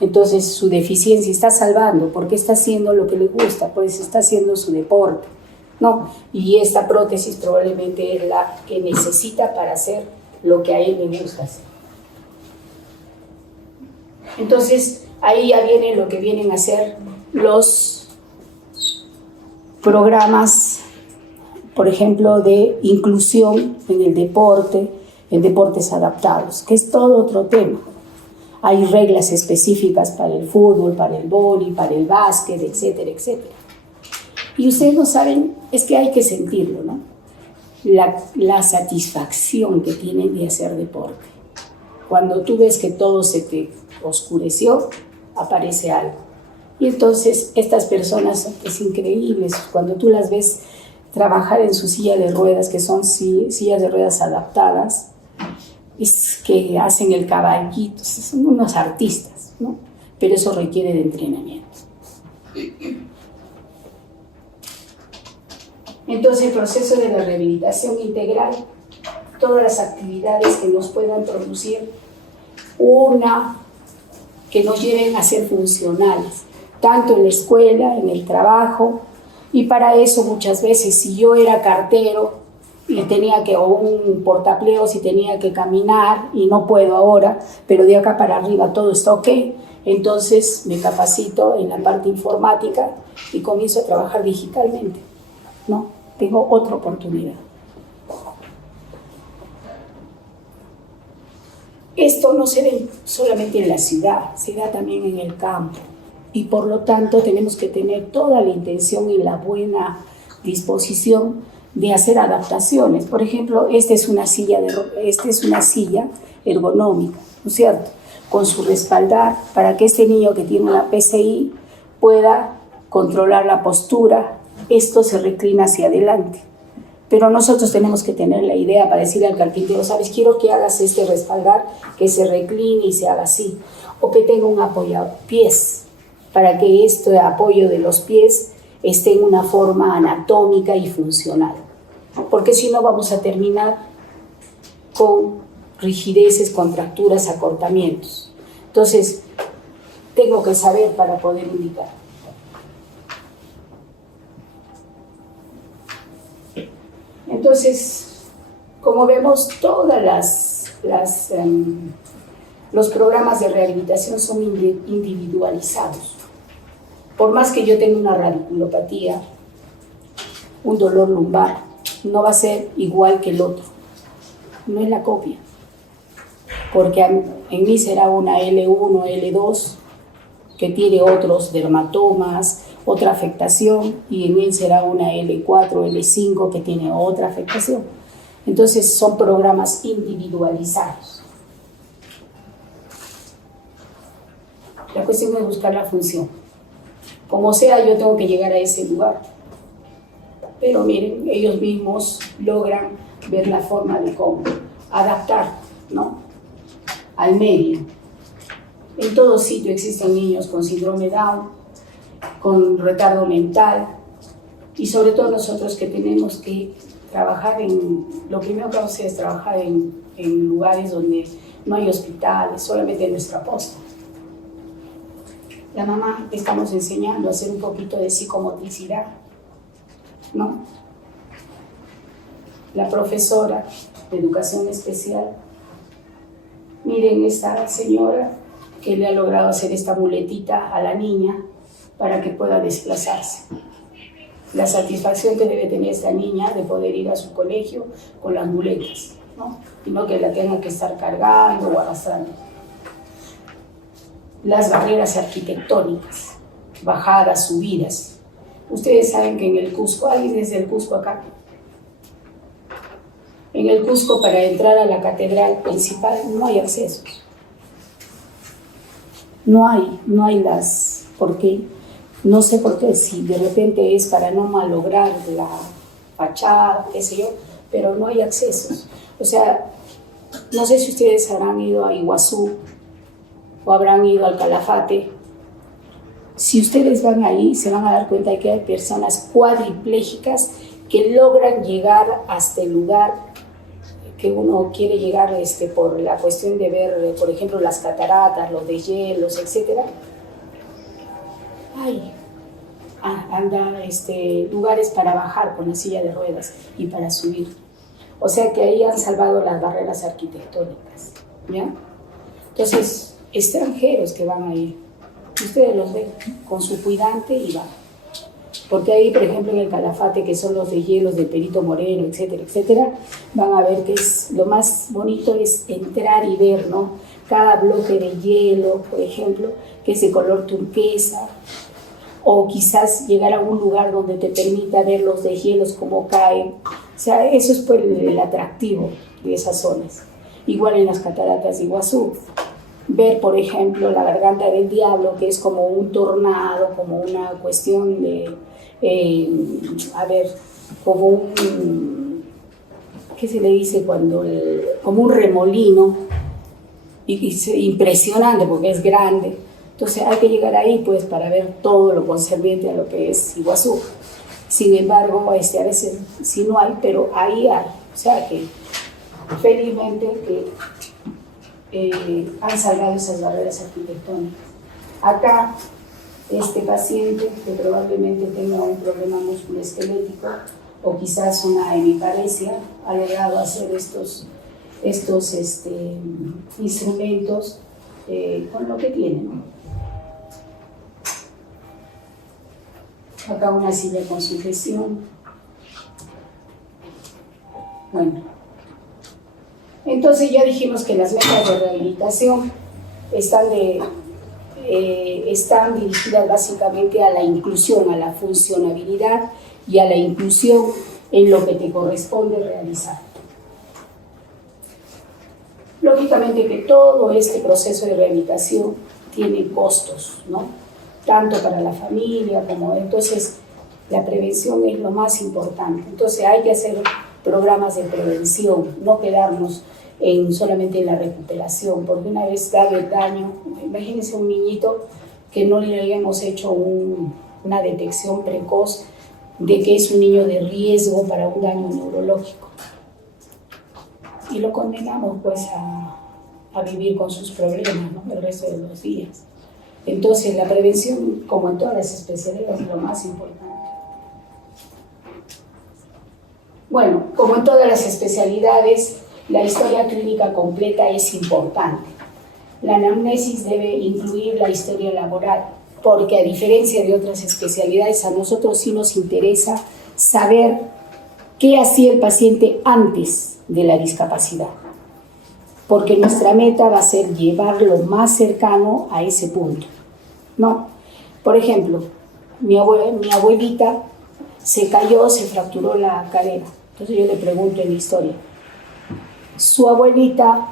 Entonces su deficiencia está salvando porque está haciendo lo que le gusta, pues está haciendo su deporte, ¿no? Y esta prótesis probablemente es la que necesita para hacer lo que a él le gusta hacer. Entonces ahí ya viene lo que vienen a ser los programas, por ejemplo, de inclusión en el deporte, en deportes adaptados, que es todo otro tema. Hay reglas específicas para el fútbol, para el vóley, para el básquet, etcétera, etcétera. Y ustedes no saben, es que hay que sentirlo, ¿no? La satisfacción que tienen de hacer deporte. Cuando tú ves que todo se te oscureció, aparece algo. Y entonces estas personas, es increíble, cuando tú las ves trabajar en su silla de ruedas, que son sillas de ruedas adaptadas, es que hacen el caballito, son unos artistas, ¿no? Pero eso requiere de entrenamiento. Entonces el proceso de la rehabilitación integral, todas las actividades que nos puedan producir que nos lleven a ser funcionales, tanto en la escuela, en el trabajo, y para eso muchas veces, si yo era cartero y o un portaempleos y tenía que caminar y no puedo ahora, pero de acá para arriba todo está ok, entonces me capacito en la parte informática y comienzo a trabajar digitalmente, ¿no? Tengo otra oportunidad. Esto no se ve solamente en la ciudad, se da también en el campo. Y por lo tanto tenemos que tener toda la intención y la buena disposición de hacer adaptaciones. Por ejemplo, esta es una silla ergonómica, ¿no es cierto? Con su respaldar para que este niño que tiene una PCI pueda controlar la postura esto se reclina hacia adelante. Pero nosotros tenemos que tener la idea para decirle al carpintero, sabes, quiero que hagas este respaldar, que se recline y se haga así, o que tenga un apoyapiés, para que este apoyo de los pies esté en una forma anatómica y funcional. Porque si no vamos a terminar con rigideces, contracturas, acortamientos. Entonces, tengo que saber para poder indicar. Entonces, como vemos, todas los programas de rehabilitación son individualizados. Por más que yo tenga una radiculopatía, un dolor lumbar, no va a ser igual que el otro. No es la copia. Porque en mí será una L1, L2, que tiene otros dermatomas, otra afectación, y en él será una L4, L5, que tiene otra afectación. Entonces son programas individualizados. La cuestión es buscar la función. Como sea, yo tengo que llegar a ese lugar. Pero miren, ellos mismos logran ver la forma de cómo adaptar, ¿no?, al medio. En todo sitio existen niños con síndrome Down, con retardo mental, y sobre todo nosotros que tenemos que trabajar lo primero que vamos a hacer es trabajar en lugares donde no hay hospitales, solamente en nuestra posta. La mamá estamos enseñando a hacer un poquito de psicomotricidad, ¿no? La profesora de educación especial, miren esta señora que le ha logrado hacer esta muletita a la niña para que pueda desplazarse. La satisfacción que debe tener esta niña de poder ir a su colegio con las muletas, ¿no? Y no que la tenga que estar cargando o arrastrando. Las barreras arquitectónicas, bajadas, subidas. Ustedes saben que en el Cusco, ¿alguien desde el Cusco acá? En el Cusco, para entrar a la catedral principal no hay accesos. No hay las... ¿Por qué? No sé por qué, si de repente es para no malograr la fachada, qué sé yo, pero no hay accesos. O sea, no sé si ustedes habrán ido a Iguazú o habrán ido al Calafate. Si ustedes van ahí, se van a dar cuenta de que hay personas cuadriplégicas que logran llegar hasta el lugar que uno quiere llegar por la cuestión de ver, por ejemplo, las cataratas, los deshielos, etc. Hay lugares para bajar con la silla de ruedas y para subir. O sea que ahí han salvado las barreras arquitectónicas, ¿ya? Entonces, extranjeros que van ahí, ustedes los ven con su cuidante y van. Porque ahí, por ejemplo, en el Calafate, que son los deshielos de Perito Moreno, etcétera, etcétera, van a ver que lo más bonito es entrar y ver, ¿no?, cada bloque de hielo, por ejemplo, que es de color turquesa, o quizás llegar a un lugar donde te permita ver los deshielos cómo caen. O sea, eso es pues el atractivo de esas zonas. Igual en las cataratas de Iguazú. Ver, por ejemplo, la Garganta del Diablo, que es como un tornado, como una cuestión de, como un, ¿qué se le dice cuando? Como un remolino, impresionante porque es grande. Entonces hay que llegar ahí pues para ver todo lo concerniente a lo que es Iguazú. Sin embargo, a veces sí no hay, pero ahí hay. O sea que felizmente han salvado esas barreras arquitectónicas. Acá, este paciente que probablemente tenga un problema musculoesquelético o quizás una hemiparesia, ha logrado hacer estos instrumentos con lo que tiene, ¿no? Acá una silla con sujeción. Bueno. Entonces ya dijimos que las metas de rehabilitación están dirigidas básicamente a la inclusión, a la funcionabilidad y a la inclusión en lo que te corresponde realizar. Lógicamente que todo este proceso de rehabilitación tiene costos, ¿no? Tanto para la familia como... Entonces, La prevención es lo más importante. Entonces hay que hacer programas de prevención, no quedarnos solamente en la recuperación, porque una vez dado el daño, imagínense un niñito que no le hayamos hecho una detección precoz de que es un niño de riesgo para un daño neurológico. Y lo condenamos pues a vivir con sus problemas, ¿no?, el resto de los días. Entonces la prevención, como en todas las especialidades, es lo más importante. Bueno, como en todas las especialidades, la historia clínica completa es importante. La anamnesis debe incluir la historia laboral, porque a diferencia de otras especialidades, a nosotros sí nos interesa saber qué hacía el paciente antes de la discapacidad, porque nuestra meta va a ser llevarlo más cercano a ese punto, ¿no? Por ejemplo, mi abuelita se cayó, se fracturó la cadera. Entonces yo le pregunto en la historia, su abuelita,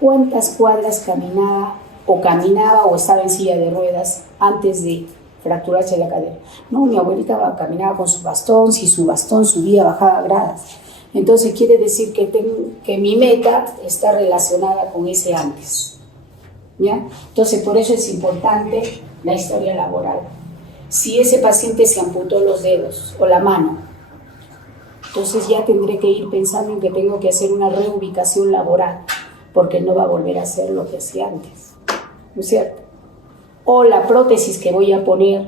¿cuántas cuadras caminaba o estaba en silla de ruedas antes de fracturarse la cadera? No, mi abuelita caminaba con su bastón, si su bastón subía, bajaba gradas. Entonces quiere decir que mi meta está relacionada con ese antes, ¿ya? Entonces por eso es importante la historia laboral. Si ese paciente se amputó los dedos o la mano, entonces ya tendré que ir pensando en que tengo que hacer una reubicación laboral, porque no va a volver a hacer lo que hacía antes, ¿no es cierto? O la prótesis que voy a poner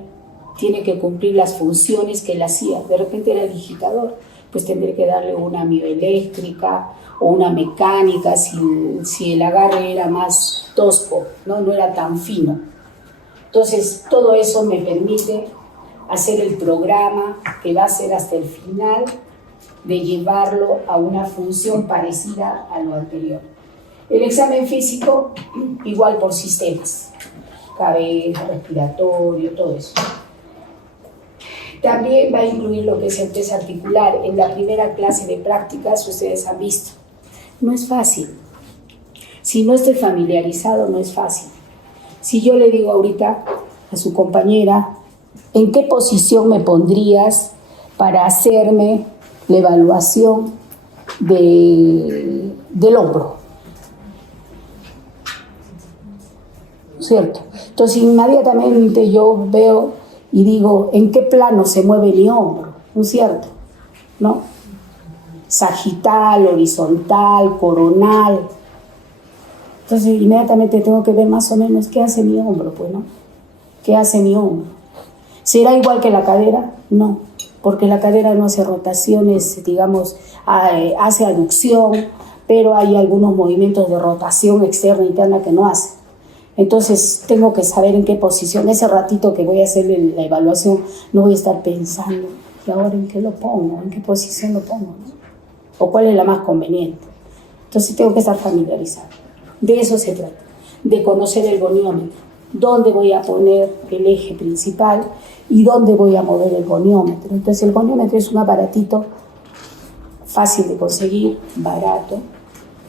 tiene que cumplir las funciones que él hacía. De repente era digitador, pues tendré que darle una mioeléctrica o una mecánica si el agarre era más tosco, no era tan fino. Entonces todo eso me permite hacer el programa que va a ser hasta el final, de llevarlo a una función parecida a lo anterior. El examen físico, igual por sistemas, cabeza, respiratorio, todo eso. También va a incluir lo que es el test articular. En la primera clase de prácticas ustedes han visto. No es fácil. Si no estoy familiarizado, no es fácil. Si yo le digo ahorita a su compañera, ¿en qué posición me pondrías para hacerme la evaluación del hombro? ¿Cierto? Entonces inmediatamente yo veo y digo, ¿en qué plano se mueve mi hombro? ¿No es cierto? ¿No? Sagital, horizontal, coronal. Entonces inmediatamente tengo que ver más o menos qué hace mi hombro, pues, ¿no? ¿Qué hace mi hombro? ¿Será igual que la cadera? No, porque la cadera no hace rotaciones, digamos, hace aducción, pero hay algunos movimientos de rotación externa e interna que no hace. Entonces tengo que saber en qué posición. Ese ratito que voy a hacer la evaluación, no voy a estar pensando, ¿y ahora en qué lo pongo? ¿En qué posición lo pongo? ¿No? ¿O cuál es la más conveniente? Entonces tengo que estar familiarizado. De eso se trata, de conocer el goniómetro. Dónde voy a poner el eje principal y dónde voy a mover el goniómetro. Entonces el goniómetro es un aparatito fácil de conseguir, barato,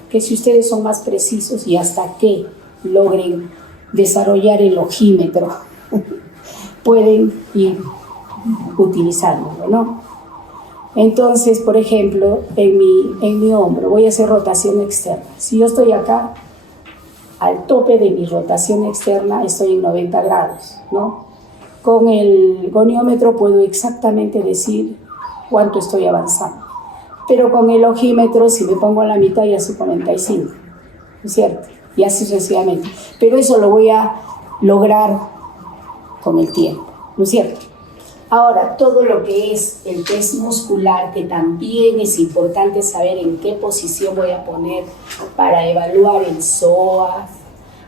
que si ustedes son más precisos y hasta que logren desarrollar el ojímetro, pueden ir utilizándolo, ¿no? Entonces, por ejemplo, en mi hombro voy a hacer rotación externa. Si yo estoy acá, al tope de mi rotación externa estoy en 90 grados, ¿no? Con el goniómetro puedo exactamente decir cuánto estoy avanzando. Pero con el ojímetro, si me pongo a la mitad, ya soy 45, ¿no es cierto? Y así sucesivamente. Pero eso lo voy a lograr con el tiempo, ¿no es cierto? Ahora, todo lo que es el test muscular, que también es importante saber en qué posición voy a poner para evaluar el psoas,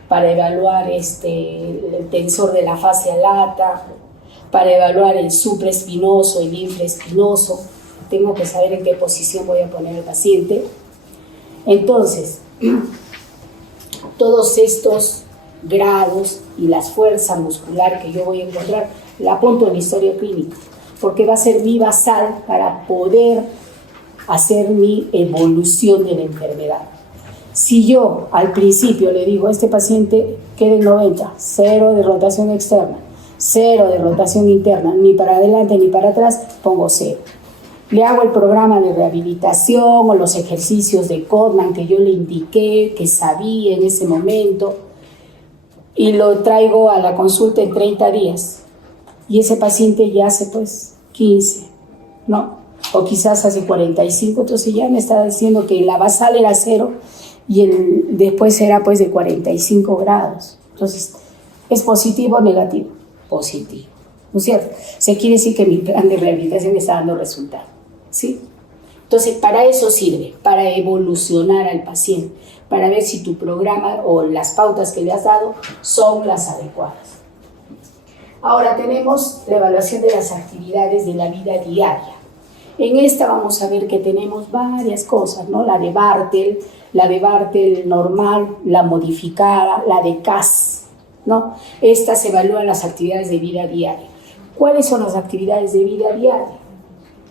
para evaluar el tensor de la fascia lata, para evaluar el supraespinoso, el infraespinoso. Tengo que saber en qué posición voy a poner al paciente. Entonces, todos estos grados y la fuerza muscular que yo voy a encontrar, la apunto en la historia clínica, porque va a ser mi basal para poder hacer mi evolución de la enfermedad. Si yo al principio le digo a este paciente quede en 90, 0 de rotación externa, 0 de rotación interna, ni para adelante ni para atrás, pongo 0. Le hago el programa de rehabilitación o los ejercicios de Codman que yo le indiqué, que sabía en ese momento, y lo traigo a la consulta en 30 días. Y ese paciente ya hace pues 15, ¿no? O quizás hace 45, entonces ya me estaba diciendo que la basal era 0 y después era pues de 45 grados. Entonces, ¿es positivo o negativo? Positivo, ¿no es cierto? O sea, quiere decir que mi plan de rehabilitación está dando resultado, ¿sí? Entonces, para eso sirve, para evolucionar al paciente, para ver si tu programa o las pautas que le has dado son las adecuadas. Ahora tenemos la evaluación de las actividades de la vida diaria. En esta vamos a ver que tenemos varias cosas, ¿no? La de Bartel normal, la modificada, la de CAS, ¿no? Estas evalúan las actividades de vida diaria. ¿Cuáles son las actividades de vida diaria?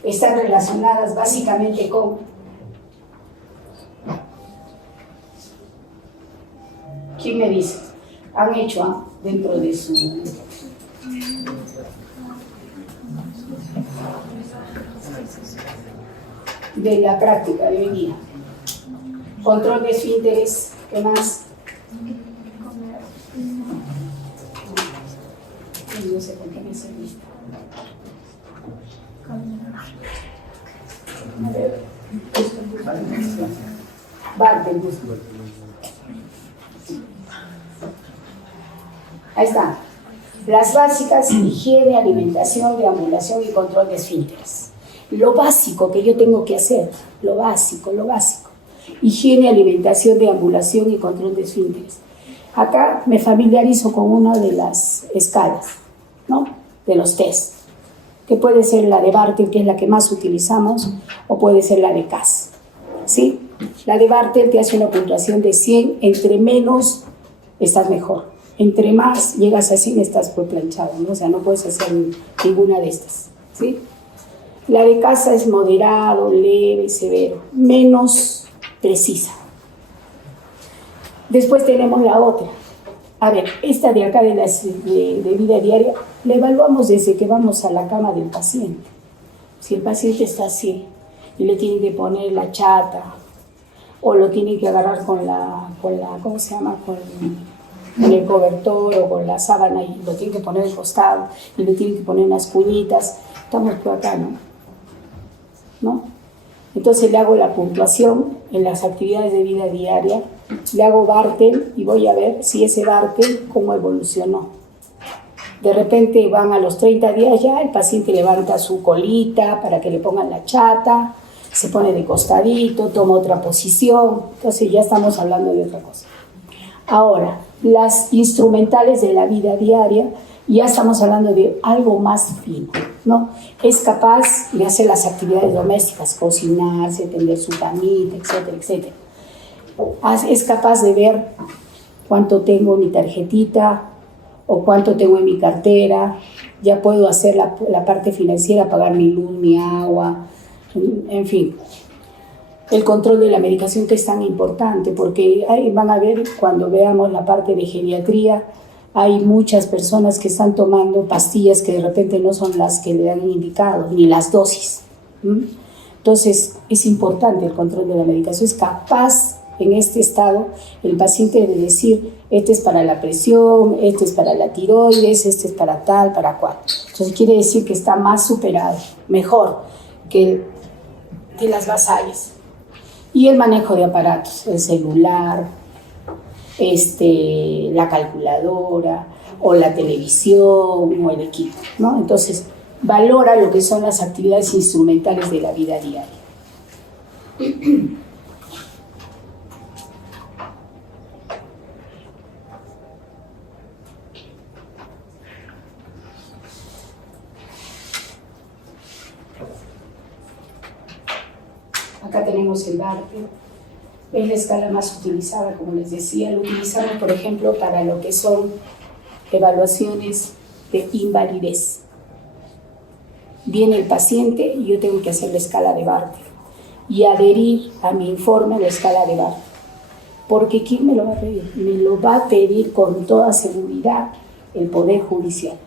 Están relacionadas básicamente con... ¿Quién me dice? Han hecho dentro de su... de la práctica de hoy día. Control de esfínteres, ¿qué más? No sé por qué me serviste. A ver. Bartel. Ahí está. Las básicas: higiene, alimentación, deambulación y control de esfínteres. Lo básico que yo tengo que hacer, lo básico. Higiene, alimentación, deambulación y control de esfínteres. Acá me familiarizo con una de las escalas, ¿no? De los test, que puede ser la de Bartel, que es la que más utilizamos, o puede ser la de CAS, ¿sí? La de Bartel te hace una puntuación de 100, entre menos estás mejor, entre más llegas a 100 estás por planchado, ¿no? O sea, no puedes hacer ninguna de estas, ¿sí? La de CAS es moderado, leve, severo, menos precisa. Después tenemos la otra. A ver, esta de acá de vida diaria, la evaluamos desde que vamos a la cama del paciente. Si el paciente está así y le tienen que poner la chata o lo tienen que agarrar con la ¿cómo se llama? Con el cobertor o con la sábana y lo tienen que poner al costado y le tienen que poner unas cuñitas, estamos por acá, ¿no? Entonces le hago la puntuación en las actividades de vida diaria, le hago Bartel y voy a ver si ese Bartel cómo evolucionó. De repente van a los 30 días ya, el paciente levanta su colita para que le pongan la chata, se pone de costadito, toma otra posición, entonces ya estamos hablando de otra cosa. Ahora, las instrumentales de la vida diaria, ya estamos hablando de algo más fino, ¿no? Es capaz de hacer las actividades domésticas, cocinarse, tender su camita, etcétera, etcétera. Es capaz de ver cuánto tengo en mi tarjetita o cuánto tengo en mi cartera, ya puedo hacer la parte financiera, pagar mi luz, mi agua, en fin. El control de la medicación, que es tan importante, porque van a ver cuando veamos la parte de geriatría, hay muchas personas que están tomando pastillas que de repente no son las que le han indicado, ni las dosis. Entonces, es importante el control de la medicación. Es capaz, en este estado, el paciente de decir, este es para la presión, este es para la tiroides, este es para tal, para cual. Entonces, quiere decir que está más superado, mejor que las basales. Y el manejo de aparatos, el celular, la calculadora o la televisión o el equipo, ¿no? Entonces, valora lo que son las actividades instrumentales de la vida diaria. Acá tenemos el Bartel. Es la escala más utilizada, como les decía. Lo utilizamos, por ejemplo, para lo que son evaluaciones de invalidez. Viene el paciente y yo tengo que hacer la escala de Bartel y adherir a mi informe la escala de Bartel. Porque ¿quién me lo va a pedir? Me lo va a pedir con toda seguridad el Poder Judicial.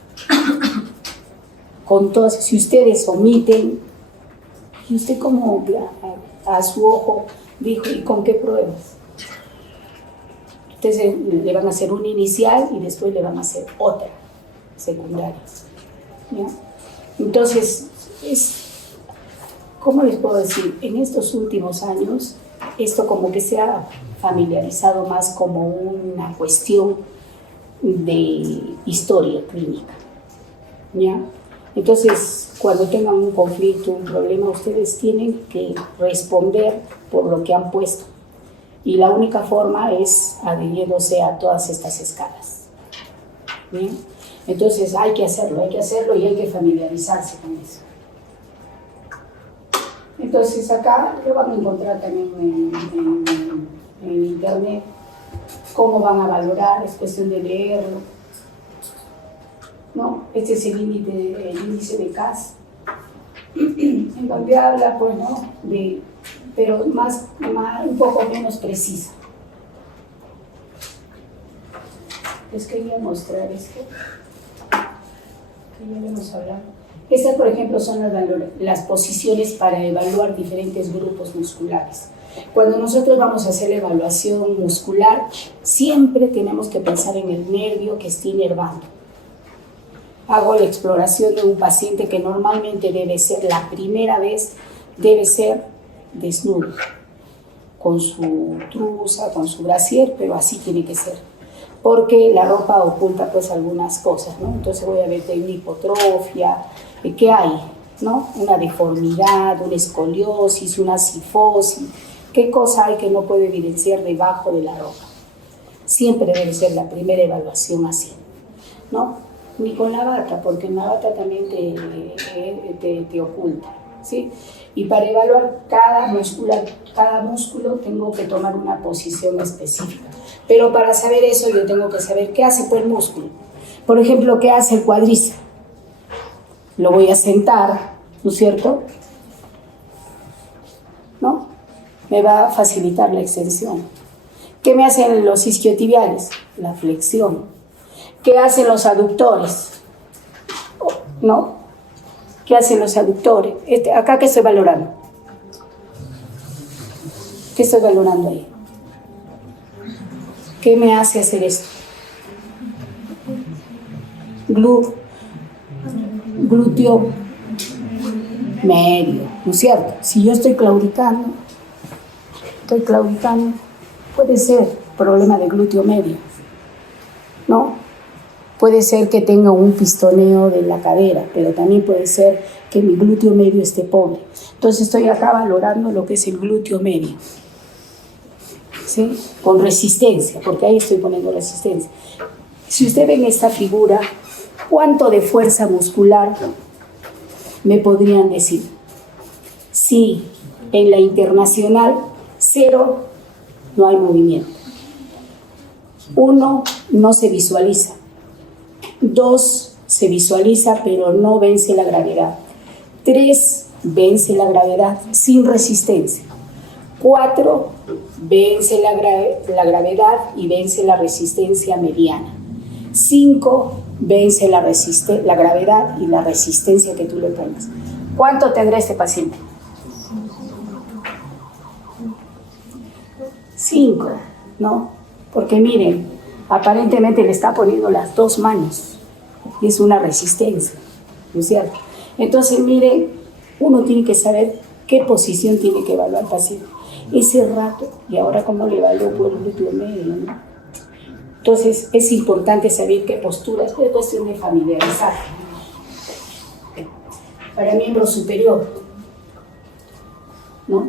Con todas, si ustedes omiten, y usted como a su ojo dijo, ¿y con qué pruebas? Entonces le van a hacer una inicial y después le van a hacer otra secundaria, ¿ya? Entonces, ¿cómo les puedo decir? En estos últimos años, esto como que se ha familiarizado más como una cuestión de historia clínica, ¿ya? Entonces, cuando tengan un conflicto, un problema, ustedes tienen que responder por lo que han puesto. Y la única forma es adhiriéndose a todas estas escalas. ¿Bien? Entonces hay que hacerlo y hay que familiarizarse con eso. Entonces acá lo van a encontrar también en internet, cómo van a valorar, es cuestión de leerlo, ¿no? Este es el índice de CAS, en donde habla, pues, ¿no? Pero un poco menos precisa. Les quería mostrar esto, que ya hemos hablado. Estas, por ejemplo, son las posiciones para evaluar diferentes grupos musculares. Cuando nosotros vamos a hacer evaluación muscular, siempre tenemos que pensar en el nervio que está inervando. Hago la exploración de un paciente que normalmente debe ser, la primera vez, debe ser desnudo, con su truza, con su brasier, pero así tiene que ser, porque la ropa oculta pues algunas cosas, ¿no? Entonces voy a ver de una hipotrofia, ¿qué hay? ¿No? Una deformidad, una escoliosis, una cifosis, ¿qué cosa hay que no puede evidenciar debajo de la ropa? Siempre debe ser la primera evaluación así, ¿no? Ni con la bata, porque en la bata también te oculta, ¿sí? Y para evaluar cada músculo tengo que tomar una posición específica. Pero para saber eso yo tengo que saber qué hace pues el músculo. Por ejemplo, ¿qué hace el cuádriceps? Lo voy a sentar, ¿no es cierto? ¿No? Me va a facilitar la extensión. ¿Qué me hacen los isquiotibiales? La flexión. ¿Qué hacen los aductores? ¿No? ¿Qué hacen los aductores? Acá, ¿qué estoy valorando? ¿Qué estoy valorando ahí? ¿Qué me hace hacer esto? Glúteo medio, ¿no es cierto? Si yo estoy claudicando, puede ser problema de glúteo medio, ¿no? Puede ser que tenga un pistoneo de la cadera, pero también puede ser que mi glúteo medio esté pobre. Entonces estoy acá valorando lo que es el glúteo medio, ¿sí? Con resistencia, porque ahí estoy poniendo resistencia. Si usted ve en esta figura, ¿cuánto de fuerza muscular me podrían decir? Sí, en la internacional, 0, no hay movimiento. 1, no se visualiza. 2, se visualiza, pero no vence la gravedad. 3, vence la gravedad sin resistencia. 4, vence la gravedad y vence la resistencia mediana. 5, vence la gravedad y la resistencia que tú le pongas. ¿Cuánto tendrá este paciente? 5, ¿no? Porque miren, aparentemente le está poniendo las 2 manos y es una resistencia, ¿no es cierto? Entonces, miren, uno tiene que saber qué posición tiene que evaluar el paciente. Ese rato, y ahora cómo le evalúo por el glúteo medio, ¿no? Entonces, es importante saber qué postura, es cuestión de familiarizar. Para miembro superior, ¿no?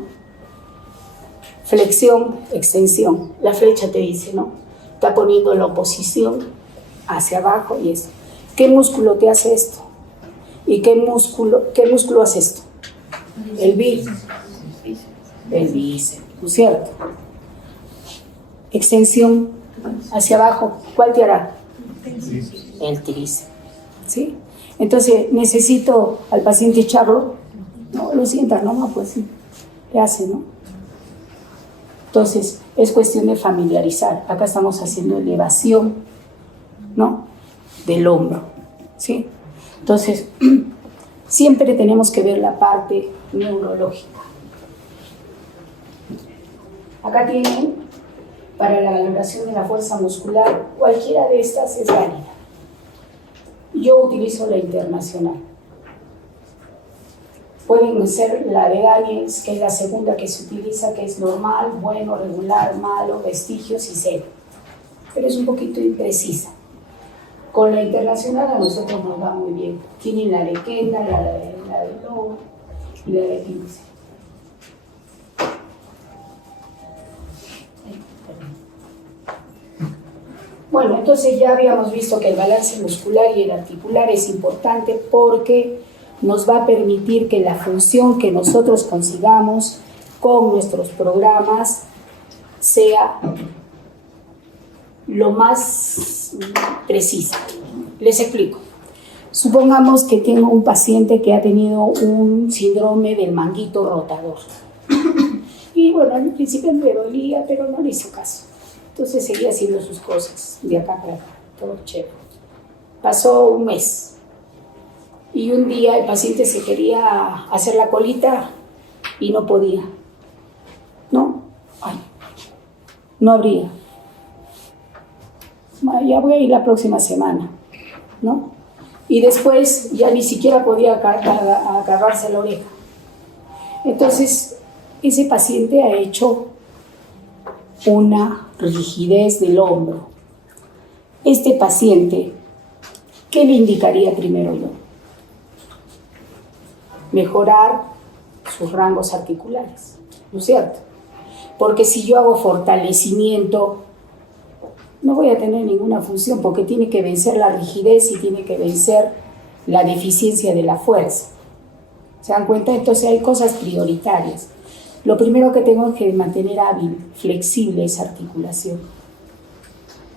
Flexión, extensión. La flecha te dice, ¿no? Está poniendo la oposición hacia abajo y eso. ¿Qué músculo te hace esto? ¿Y qué músculo hace esto? El bíceps. El bíceps, ¿no es cierto? Extensión hacia abajo, ¿cuál te hará? El tríceps, ¿sí? Entonces, necesito al paciente echarlo. No, lo sientas, no, pues sí. ¿Qué hace, no? Entonces, es cuestión de familiarizar. Acá estamos haciendo elevación, ¿no? Del hombro, ¿sí? Entonces, siempre tenemos que ver la parte neurológica. Acá tienen, para la valoración de la fuerza muscular, cualquiera de estas es válida. Yo utilizo la internacional. Pueden ser la de Daniels, que es la segunda que se utiliza, que es normal, bueno, regular, malo, vestigios y cero. Pero es un poquito imprecisa. Con la internacional a nosotros nos va muy bien. Tienen la de Kendall, la de Lowe y la de Kinsey. Bueno, entonces ya habíamos visto que el balance muscular y el articular es importante porque nos va a permitir que la función que nosotros consigamos con nuestros programas sea lo más precisa. Les explico. Supongamos que tengo un paciente que ha tenido un síndrome del manguito rotador. Y bueno, al principio me dolía, pero no le hizo caso. Entonces seguía haciendo sus cosas, de acá para acá, todo chévere. Pasó un mes. Y un día el paciente se quería hacer la colita y no podía. No, no abría. Ya voy a ir la próxima semana, ¿no? Y después ya ni siquiera podía agarrarse la oreja. Entonces, ese paciente ha hecho una rigidez del hombro. Este paciente, ¿qué le indicaría primero yo? Mejorar sus rangos articulares, ¿no es cierto? Porque si yo hago fortalecimiento, no voy a tener ninguna función porque tiene que vencer la rigidez y tiene que vencer la deficiencia de la fuerza. ¿Se dan cuenta? Entonces hay cosas prioritarias. Lo primero que tengo es que mantener hábil, flexible esa articulación.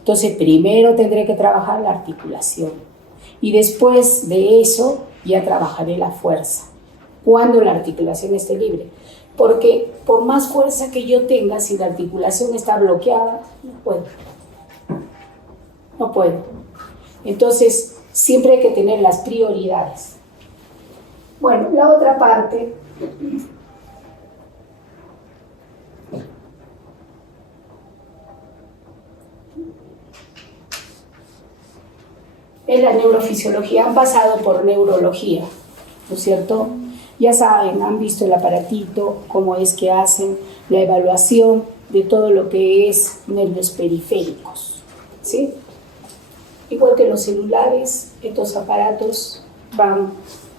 Entonces primero tendré que trabajar la articulación y después de eso ya trabajaré la fuerza. Cuando la articulación esté libre. Porque por más fuerza que yo tenga, si la articulación está bloqueada, no puedo. No puedo. Entonces, siempre hay que tener las prioridades. Bueno, la otra parte es la neurofisiología. Han pasado por neurología, ¿no es cierto? Ya saben, han visto el aparatito, cómo es que hacen la evaluación de todo lo que es nervios periféricos, ¿sí? Igual que los celulares, estos aparatos van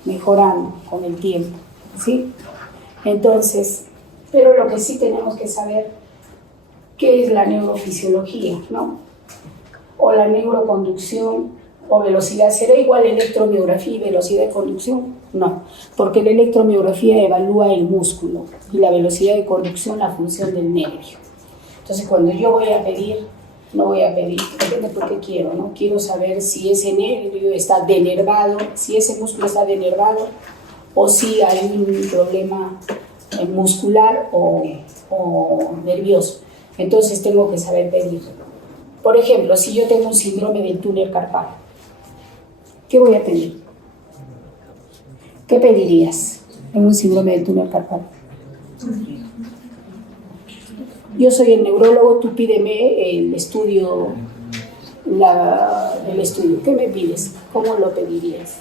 mejorando con el tiempo, ¿sí? Entonces, pero lo que sí tenemos que saber, ¿qué es la neurofisiología, no? O la neuroconducción, o velocidad. ¿Será igual electromiografía y velocidad de conducción? No, porque la electromiografía evalúa el músculo y la velocidad de conducción la función del nervio. Entonces, cuando yo voy a pedir, no voy a pedir, depende por qué quiero, ¿no? Quiero saber si ese nervio está denervado, si ese músculo está denervado o si hay un problema muscular o nervioso. Entonces, tengo que saber pedir. Por ejemplo, si yo tengo un síndrome del túnel carpal, ¿qué voy a pedir? ¿Qué pedirías en un síndrome del túnel carpal? Yo soy el neurólogo, tú pídeme el estudio. ¿Qué me pides? ¿Cómo lo pedirías?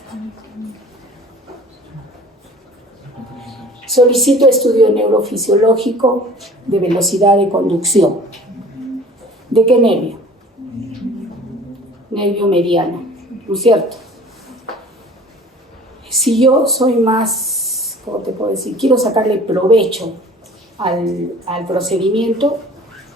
Solicito estudio neurofisiológico de velocidad de conducción. ¿De qué nervio? Nervio mediano, ¿no es cierto? Si yo soy más, ¿cómo te puedo decir? Quiero sacarle provecho al procedimiento,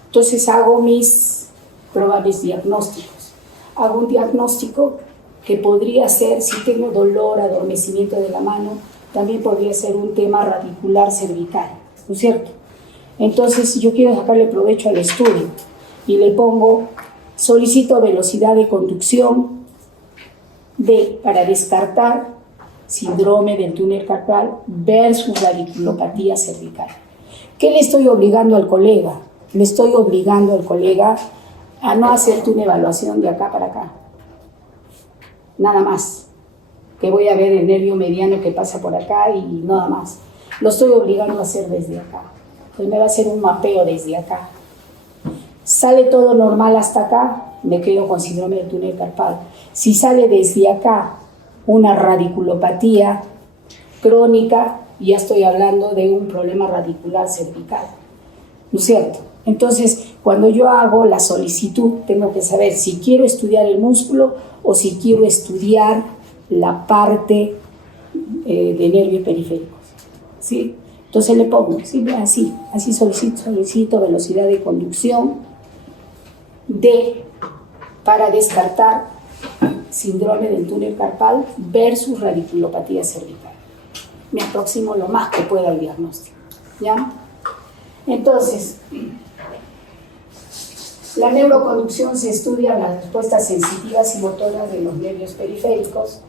entonces hago mis probables diagnósticos. Hago un diagnóstico que podría ser, si tengo dolor, adormecimiento de la mano, también podría ser un tema radicular cervical, ¿no es cierto? Entonces, si yo quiero sacarle provecho al estudio y le pongo, solicito velocidad de conducción para descartar síndrome del túnel carpal versus radiculopatía cervical. ¿Qué le estoy obligando al colega? Le estoy obligando al colega a no hacerte una evaluación de acá para acá. Nada más. que voy a ver el nervio mediano que pasa por acá y nada más. Lo estoy obligando a hacer desde acá. Entonces me va a hacer un mapeo desde acá. Sale todo normal hasta acá, me quedo con síndrome del túnel carpal. Si sale desde acá una radiculopatía crónica, ya estoy hablando de un problema radicular cervical, ¿no es cierto? Entonces, cuando yo hago la solicitud, tengo que saber si quiero estudiar el músculo o si quiero estudiar la parte de nervios periféricos, ¿sí? Entonces le pongo, ¿sí? así solicito velocidad de conducción D para descartar síndrome del túnel carpal versus radiculopatía cervical. Me aproximo lo más que pueda al diagnóstico, ¿ya? Entonces, la neuroconducción se estudia las respuestas sensitivas y motoras de los nervios periféricos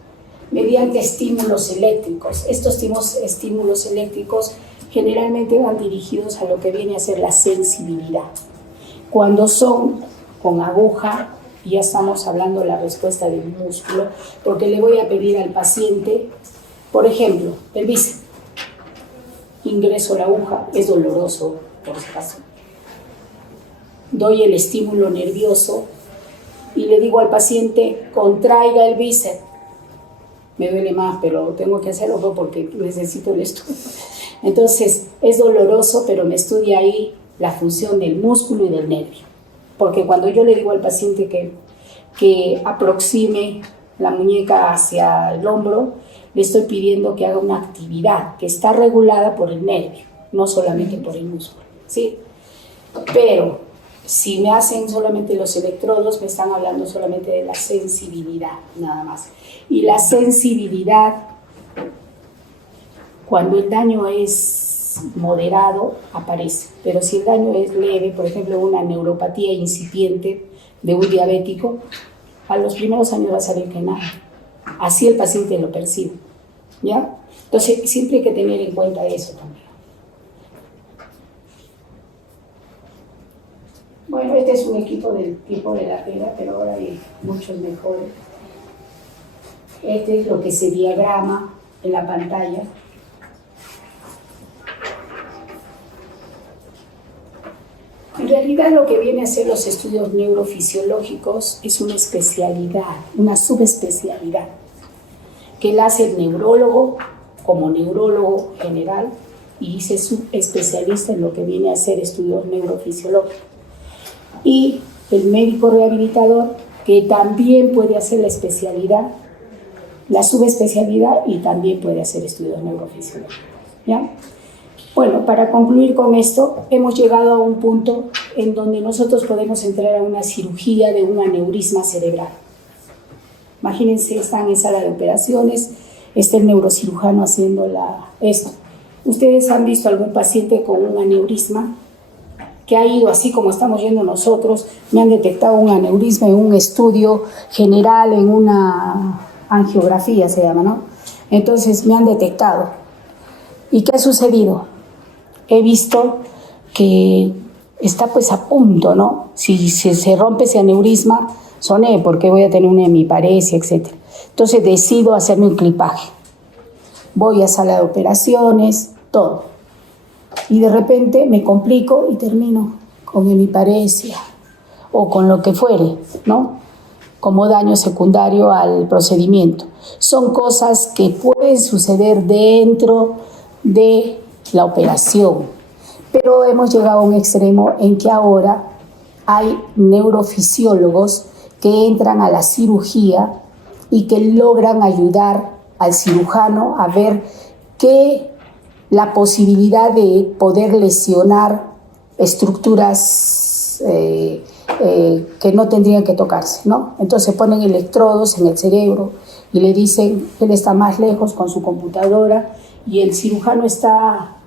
mediante estímulos eléctricos. Estos estímulos eléctricos generalmente van dirigidos a lo que viene a ser la sensibilidad. Cuando son con aguja, ya estamos hablando de la respuesta del músculo, porque le voy a pedir al paciente, por ejemplo, el bíceps. Ingreso la aguja, es doloroso, por si acaso. Doy el estímulo nervioso y le digo al paciente, contraiga el bíceps. Me duele más, pero tengo que hacerlo porque necesito el estudio. Entonces, es doloroso, pero me estudia ahí la función del músculo y del nervio. Porque cuando yo le digo al paciente que aproxime la muñeca hacia el hombro, le estoy pidiendo que haga una actividad que está regulada por el nervio, no solamente por el músculo, ¿sí? Pero si me hacen solamente los electrodos, me están hablando solamente de la sensibilidad, nada más. Y la sensibilidad, cuando el daño es moderado, aparece. Pero si el daño es leve, por ejemplo, una neuropatía incipiente de un diabético, a los primeros años va a salir que nada. Así el paciente lo percibe, ¿ya? Entonces, siempre hay que tener en cuenta eso también. Bueno, este es un equipo del tipo de la pera, pero ahora hay muchos mejores. Este es lo que se diagrama en la pantalla. En realidad lo que viene a ser los estudios neurofisiológicos es una especialidad, una subespecialidad, que la hace el neurólogo como neurólogo general y se subespecialista en lo que viene a ser estudios neurofisiológicos. Y el médico rehabilitador, que también puede hacer la especialidad, la subespecialidad y también puede hacer estudios neurofisiológicos, ¿ya? Bueno, para concluir con esto, hemos llegado a un punto en donde nosotros podemos entrar a una cirugía de un aneurisma cerebral. Imagínense, están en sala de operaciones, está el neurocirujano haciendo esto. ¿Ustedes han visto algún paciente con un aneurisma que ha ido así como estamos yendo nosotros? Me han detectado un aneurisma en un estudio general, en una angiografía se llama, ¿no? Entonces me han detectado. ¿Y qué ha sucedido? He visto que está pues a punto, ¿no? Si se rompe ese aneurisma, soné porque voy a tener una hemiparesia, etc. Entonces decido hacerme un clipaje. Voy a sala de operaciones, todo. Y de repente me complico y termino con hemiparesia o con lo que fuere, ¿no? Como daño secundario al procedimiento. Son cosas que pueden suceder dentro de la operación, pero hemos llegado a un extremo en que ahora hay neurofisiólogos que entran a la cirugía y que logran ayudar al cirujano a ver que la posibilidad de poder lesionar estructuras que no tendrían que tocarse, ¿no? Entonces ponen electrodos en el cerebro y le dicen que él está más lejos con su computadora y el cirujano está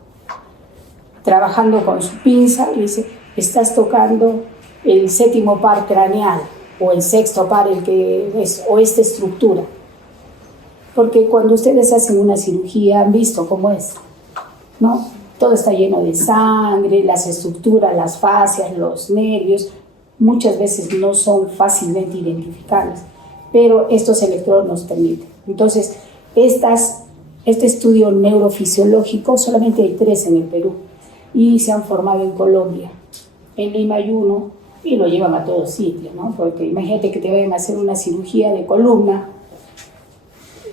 trabajando con su pinza y dice, estás tocando el séptimo par craneal o el sexto par, el que es, o esta estructura. Porque cuando ustedes hacen una cirugía han visto cómo es, ¿no? Todo está lleno de sangre, las estructuras, las fascias, los nervios, muchas veces no son fácilmente identificables, pero estos electrodos nos permiten. Entonces, Este estudio neurofisiológico solamente hay 3 en el Perú y se han formado en Colombia. En Lima hay uno y lo llevan a todos sitios, ¿no? Porque imagínate que te vayan a hacer una cirugía de columna,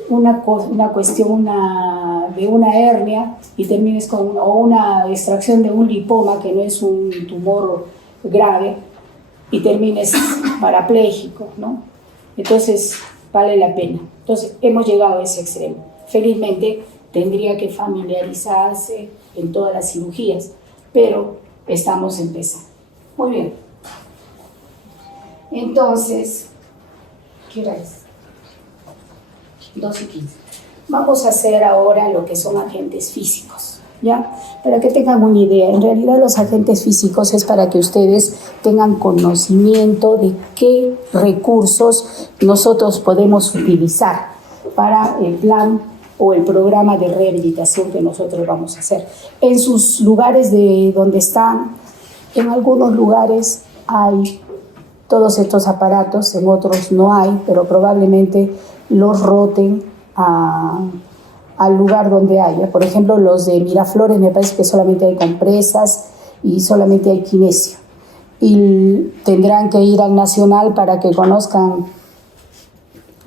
una cuestión de una hernia y termines con una extracción de un lipoma, que no es un tumor grave, y termines parapléjico, ¿no? Entonces vale la pena. Entonces hemos llegado a ese extremo. Felizmente tendría que familiarizarse en todas las cirugías, pero estamos empezando. Muy bien. Entonces, ¿qué hora es? 2:15. Vamos a hacer ahora lo que son agentes físicos, ¿ya? Para que tengan una idea. En realidad los agentes físicos es para que ustedes tengan conocimiento de qué recursos nosotros podemos utilizar para el plan o el programa de rehabilitación que nosotros vamos a hacer. En sus lugares de donde están, en algunos lugares hay todos estos aparatos, en otros no hay, pero probablemente los roten al lugar donde haya. Por ejemplo, los de Miraflores me parece que solamente hay compresas y solamente hay kinesio. Y tendrán que ir al Nacional para que conozcan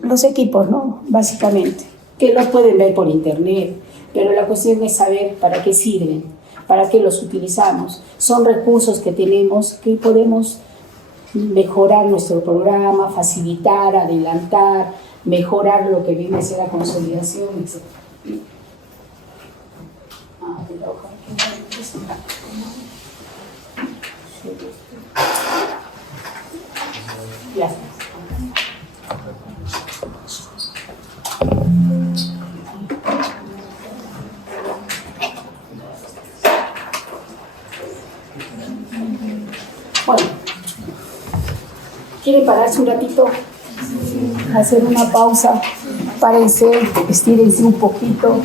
los equipos, ¿no? Básicamente, que los pueden ver por internet, pero la cuestión es saber para qué sirven, para qué los utilizamos. Son recursos que tenemos que podemos mejorar nuestro programa, facilitar, adelantar, mejorar lo que viene a ser la consolidación, etc. Ya está. Bueno, ¿quieren pararse un ratito? Hacer una pausa, párense, estírense un poquito.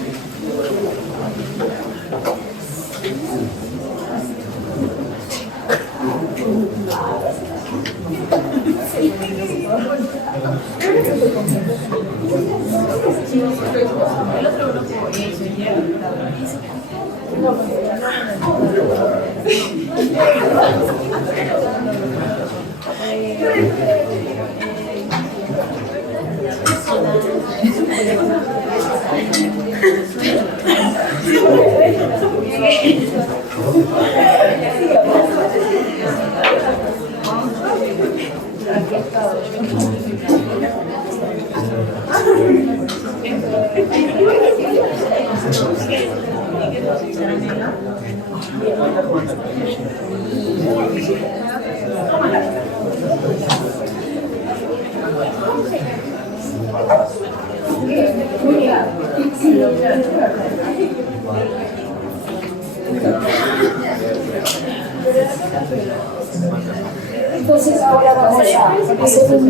Entonces ahora vamos a hacer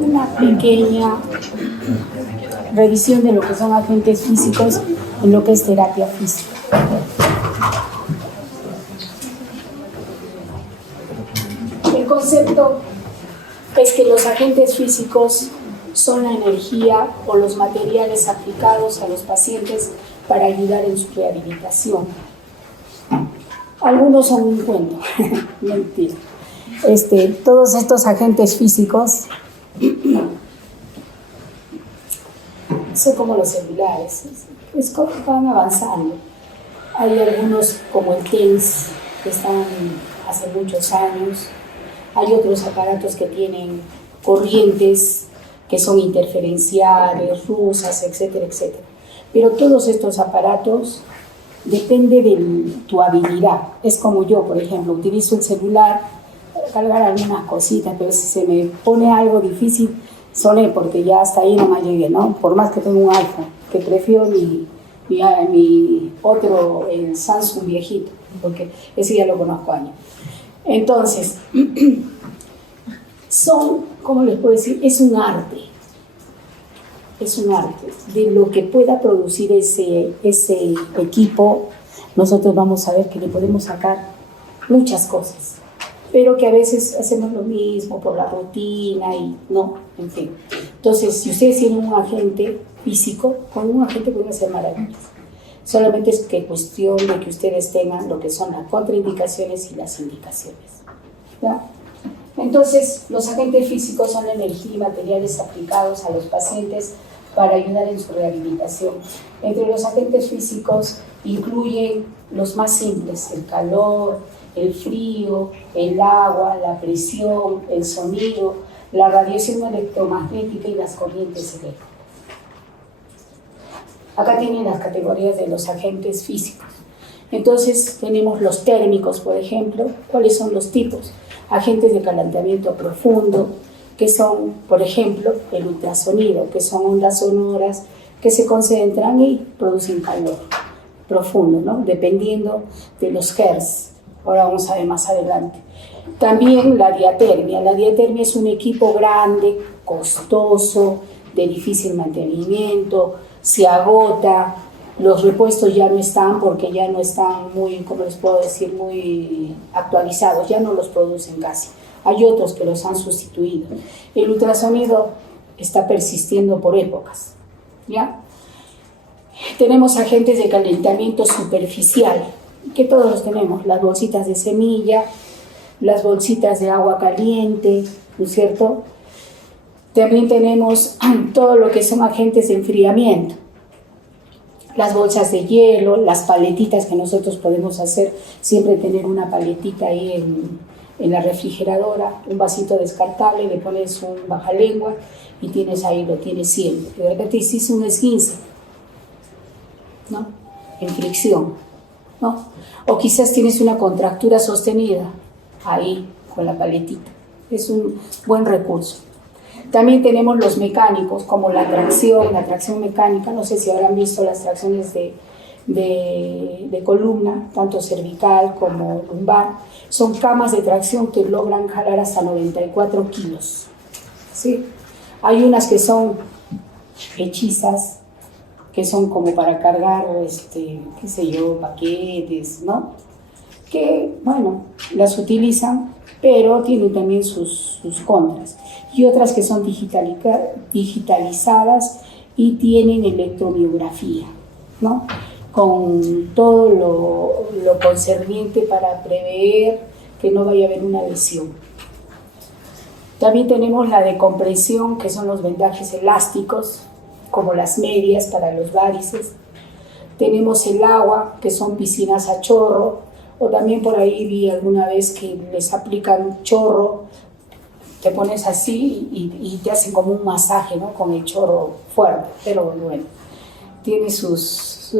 una pequeña revisión de lo que son agentes físicos en lo que es terapia física. El concepto es que los agentes físicos son la energía o los materiales aplicados a los pacientes para ayudar en su rehabilitación. Algunos son un cuento, mentira. Todos estos agentes físicos son como los celulares, es como van avanzando. Hay algunos como el TENS que están hace muchos años, hay otros aparatos que tienen corrientes que son interferenciales, rusas, etcétera, etcétera. Pero todos estos aparatos depende de tu habilidad. Es como yo, por ejemplo, utilizo el celular para cargar algunas cositas, pero si se me pone algo difícil, solo porque ya hasta ahí no me llegué, ¿no? Por más que tengo un iPhone, que prefiero mi otro, el Samsung viejito, porque ese ya lo conozco años. Entonces, ¿cómo les puedo decir? Es un arte de lo que pueda producir ese equipo. Nosotros vamos a ver que le podemos sacar muchas cosas, pero que a veces hacemos lo mismo por la rutina y no, en fin. Entonces, si ustedes tienen un agente, físico, con un agente pueden hacer maravillas. Solamente es que cuestión de que ustedes tengan lo que son las contraindicaciones y las indicaciones. ¿Ya? Entonces, los agentes físicos son energía y materiales aplicados a los pacientes para ayudar en su rehabilitación. Entre los agentes físicos incluyen los más simples: el calor, el frío, el agua, la presión, el sonido, la radiación electromagnética y las corrientes eléctricas. Acá tienen las categorías de los agentes físicos. Entonces tenemos los térmicos, por ejemplo. ¿Cuáles son los tipos? Agentes de calentamiento profundo, que son, por ejemplo, el ultrasonido, que son ondas sonoras que se concentran y producen calor profundo, ¿no? Dependiendo de los hertz. Ahora vamos a ver más adelante. También la diatermia. La diatermia es un equipo grande, costoso, de difícil mantenimiento, se agota, los repuestos ya no están porque ya no están muy, ¿cómo les puedo decir?, muy actualizados, ya no los producen casi. Hay otros que los han sustituido. El ultrasonido está persistiendo por épocas, ¿ya? Tenemos agentes de calentamiento superficial, que todos los tenemos, las bolsitas de semilla, las bolsitas de agua caliente, ¿no es cierto? También tenemos todo lo que son agentes de enfriamiento, las bolsas de hielo, las paletitas que nosotros podemos hacer, siempre tener una paletita ahí en la refrigeradora, un vasito descartable, le pones un bajalengua y tienes ahí, lo tienes siempre. De repente hiciste un esguince, ¿no? En fricción, ¿no? O quizás tienes una contractura sostenida, ahí con la paletita. Es un buen recurso. También tenemos los mecánicos, como la tracción mecánica. No sé si habrán visto las tracciones de columna, tanto cervical como lumbar. Son camas de tracción que logran jalar hasta 94 kilos. ¿Sí? Hay unas que son hechizas, que son como para cargar, qué sé yo, paquetes, ¿no? Que, bueno, las utilizan, pero tienen también sus contras. Y otras que son digitalizadas y tienen electromiografía, ¿no? Con todo lo concerniente para prever que no vaya a haber una lesión. También tenemos la de compresión, que son los vendajes elásticos, como las medias para los varices. Tenemos el agua, que son piscinas a chorro, o también por ahí vi alguna vez que les aplican chorro, te pones así y te hacen como un masaje, ¿no? Con el chorro fuerte, pero bueno, tiene sus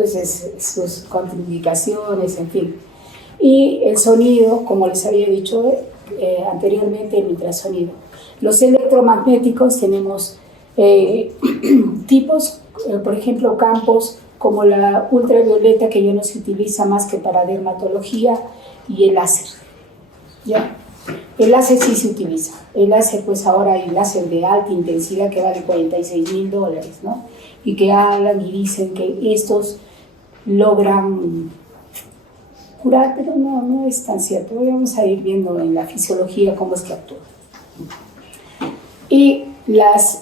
contraindicaciones, en fin. Y el sonido, como les había dicho anteriormente, el ultrasonido. Los electromagnéticos tenemos tipos, por ejemplo, campos como la ultravioleta, que ya no se utiliza más que para dermatología, y el láser, ¿ya? El láser sí se utiliza. El láser, pues ahora hay láser de alta intensidad que vale $46,000, ¿no? Y que hablan y dicen que estos logran curar, pero no es tan cierto. Hoy vamos a ir viendo en la fisiología cómo es que actúa. Y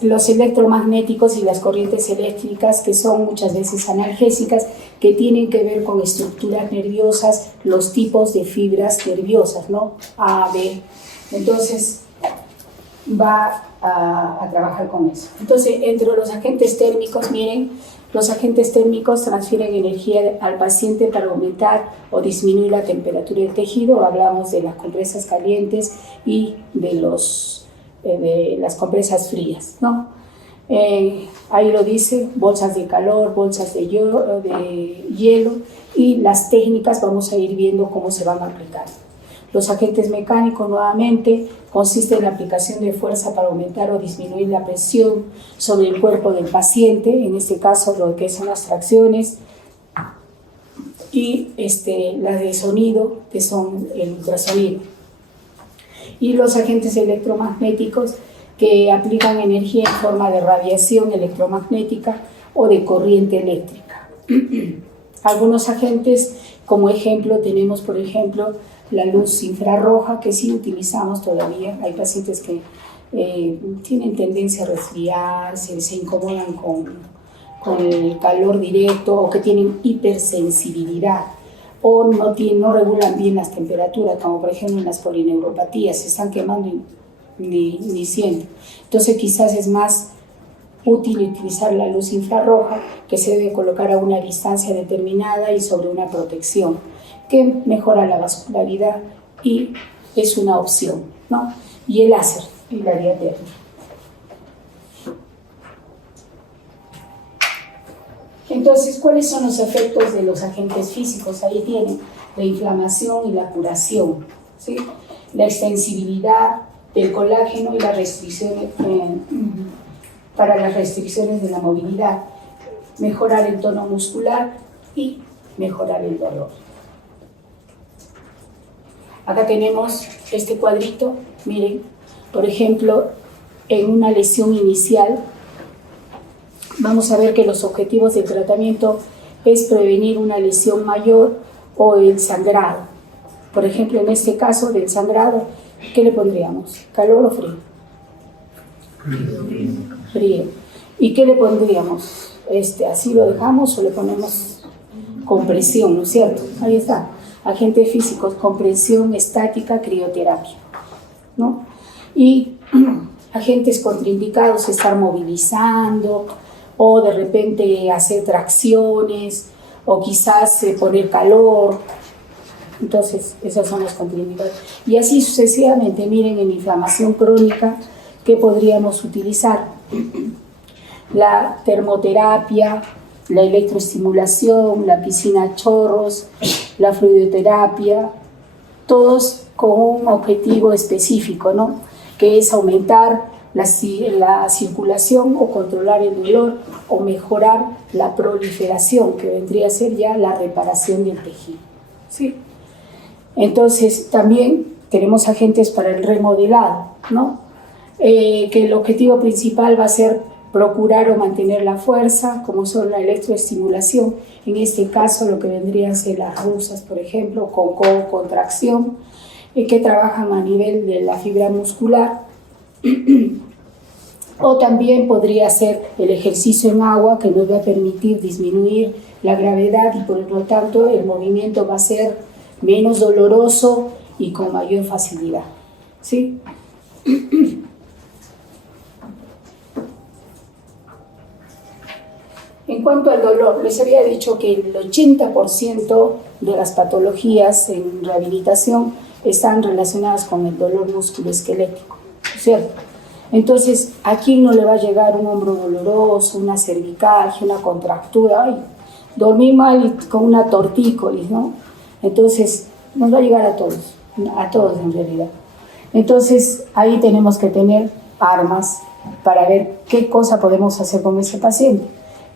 los electromagnéticos y las corrientes eléctricas, que son muchas veces analgésicas, que tienen que ver con estructuras nerviosas, los tipos de fibras nerviosas, ¿no? A, B. Entonces, va a trabajar con eso. Entonces, entre los agentes térmicos, miren, los agentes térmicos transfieren energía al paciente para aumentar o disminuir la temperatura del tejido. Hablamos de las compresas calientes y de las compresas frías, ¿no? Ahí lo dice, bolsas de calor, bolsas de hielo, y las técnicas vamos a ir viendo cómo se van a aplicar. Los agentes mecánicos, nuevamente, consisten en la aplicación de fuerza para aumentar o disminuir la presión sobre el cuerpo del paciente, en este caso lo que son las tracciones, y las de sonido, que son el ultrasonido. Y los agentes electromagnéticos, que aplican energía en forma de radiación electromagnética o de corriente eléctrica. Algunos agentes, como ejemplo, tenemos por ejemplo la luz infrarroja, que sí utilizamos todavía. Hay pacientes que tienen tendencia a resfriarse, se incomodan con el calor directo o que tienen hipersensibilidad o no regulan bien las temperaturas, como por ejemplo en las polineuropatías, se están quemando y ni sienten. Entonces quizás es más útil utilizar la luz infrarroja, que se debe colocar a una distancia determinada y sobre una protección, que mejora la vascularidad y es una opción, ¿no? Y el láser y la diatermia. Entonces, ¿cuáles son los efectos de los agentes físicos? Ahí tienen la inflamación y la curación, ¿sí? La extensibilidad del colágeno y las restricciones para las restricciones de la movilidad, mejorar el tono muscular y mejorar el dolor. Acá tenemos este cuadrito, miren, por ejemplo, en una lesión inicial, vamos a ver que los objetivos del tratamiento es prevenir una lesión mayor o el sangrado. Por ejemplo, en este caso del sangrado, ¿qué le pondríamos? ¿Calor o frío? Frío. ¿Y qué le pondríamos? ¿Así lo dejamos o le ponemos compresión, ¿no es cierto? Ahí está. Agentes físicos, compresión estática, crioterapia, ¿no? Y agentes contraindicados, estar movilizando o de repente hacer tracciones o quizás poner calor. Entonces, esos son los contraindicados. Y así sucesivamente, miren, en inflamación crónica, ¿qué podríamos utilizar? La termoterapia, la electroestimulación, la piscina a chorros, la fluidoterapia, todos con un objetivo específico, ¿no? Que es aumentar la circulación o controlar el dolor o mejorar la proliferación, que vendría a ser ya la reparación del tejido, ¿sí? Entonces, también tenemos agentes para el remodelado, ¿no? Que el objetivo principal va a ser procurar o mantener la fuerza, como son la electroestimulación, en este caso lo que vendrían a ser las rusas, por ejemplo, con contracción, que trabajan a nivel de la fibra muscular, o también podría ser el ejercicio en agua, que nos va a permitir disminuir la gravedad y por lo tanto el movimiento va a ser menos doloroso y con mayor facilidad, ¿sí? En cuanto al dolor, les había dicho que el 80% de las patologías en rehabilitación están relacionadas con el dolor musculoesquelético, ¿cierto? Entonces, ¿a quién no le va a llegar un hombro doloroso, una cervicalgia, una contractura? Ay, dormí mal y con una tortícolis, ¿no? Entonces, nos va a llegar a todos en realidad. Entonces, ahí tenemos que tener armas para ver qué cosa podemos hacer con ese paciente.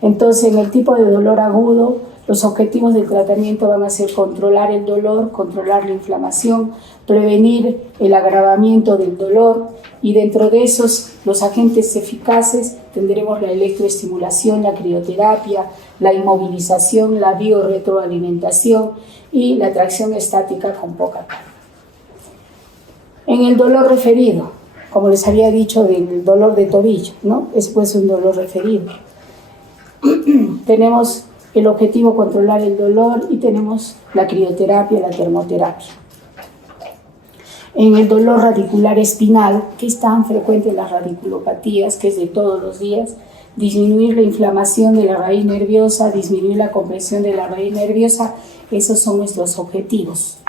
Entonces, en el tipo de dolor agudo, los objetivos del tratamiento van a ser controlar el dolor, controlar la inflamación, prevenir el agravamiento del dolor, y dentro de esos, los agentes eficaces tendremos la electroestimulación, la crioterapia, la inmovilización, la biorretroalimentación y la tracción estática con poca carga. En el dolor referido, como les había dicho del dolor de tobillo, ¿no? Ese puede ser un dolor referido. Tenemos el objetivo controlar el dolor y tenemos la crioterapia, la termoterapia. En el dolor radicular espinal, que es tan frecuente en las radiculopatías, que es de todos los días, disminuir la inflamación de la raíz nerviosa, disminuir la compresión de la raíz nerviosa, esos son nuestros objetivos.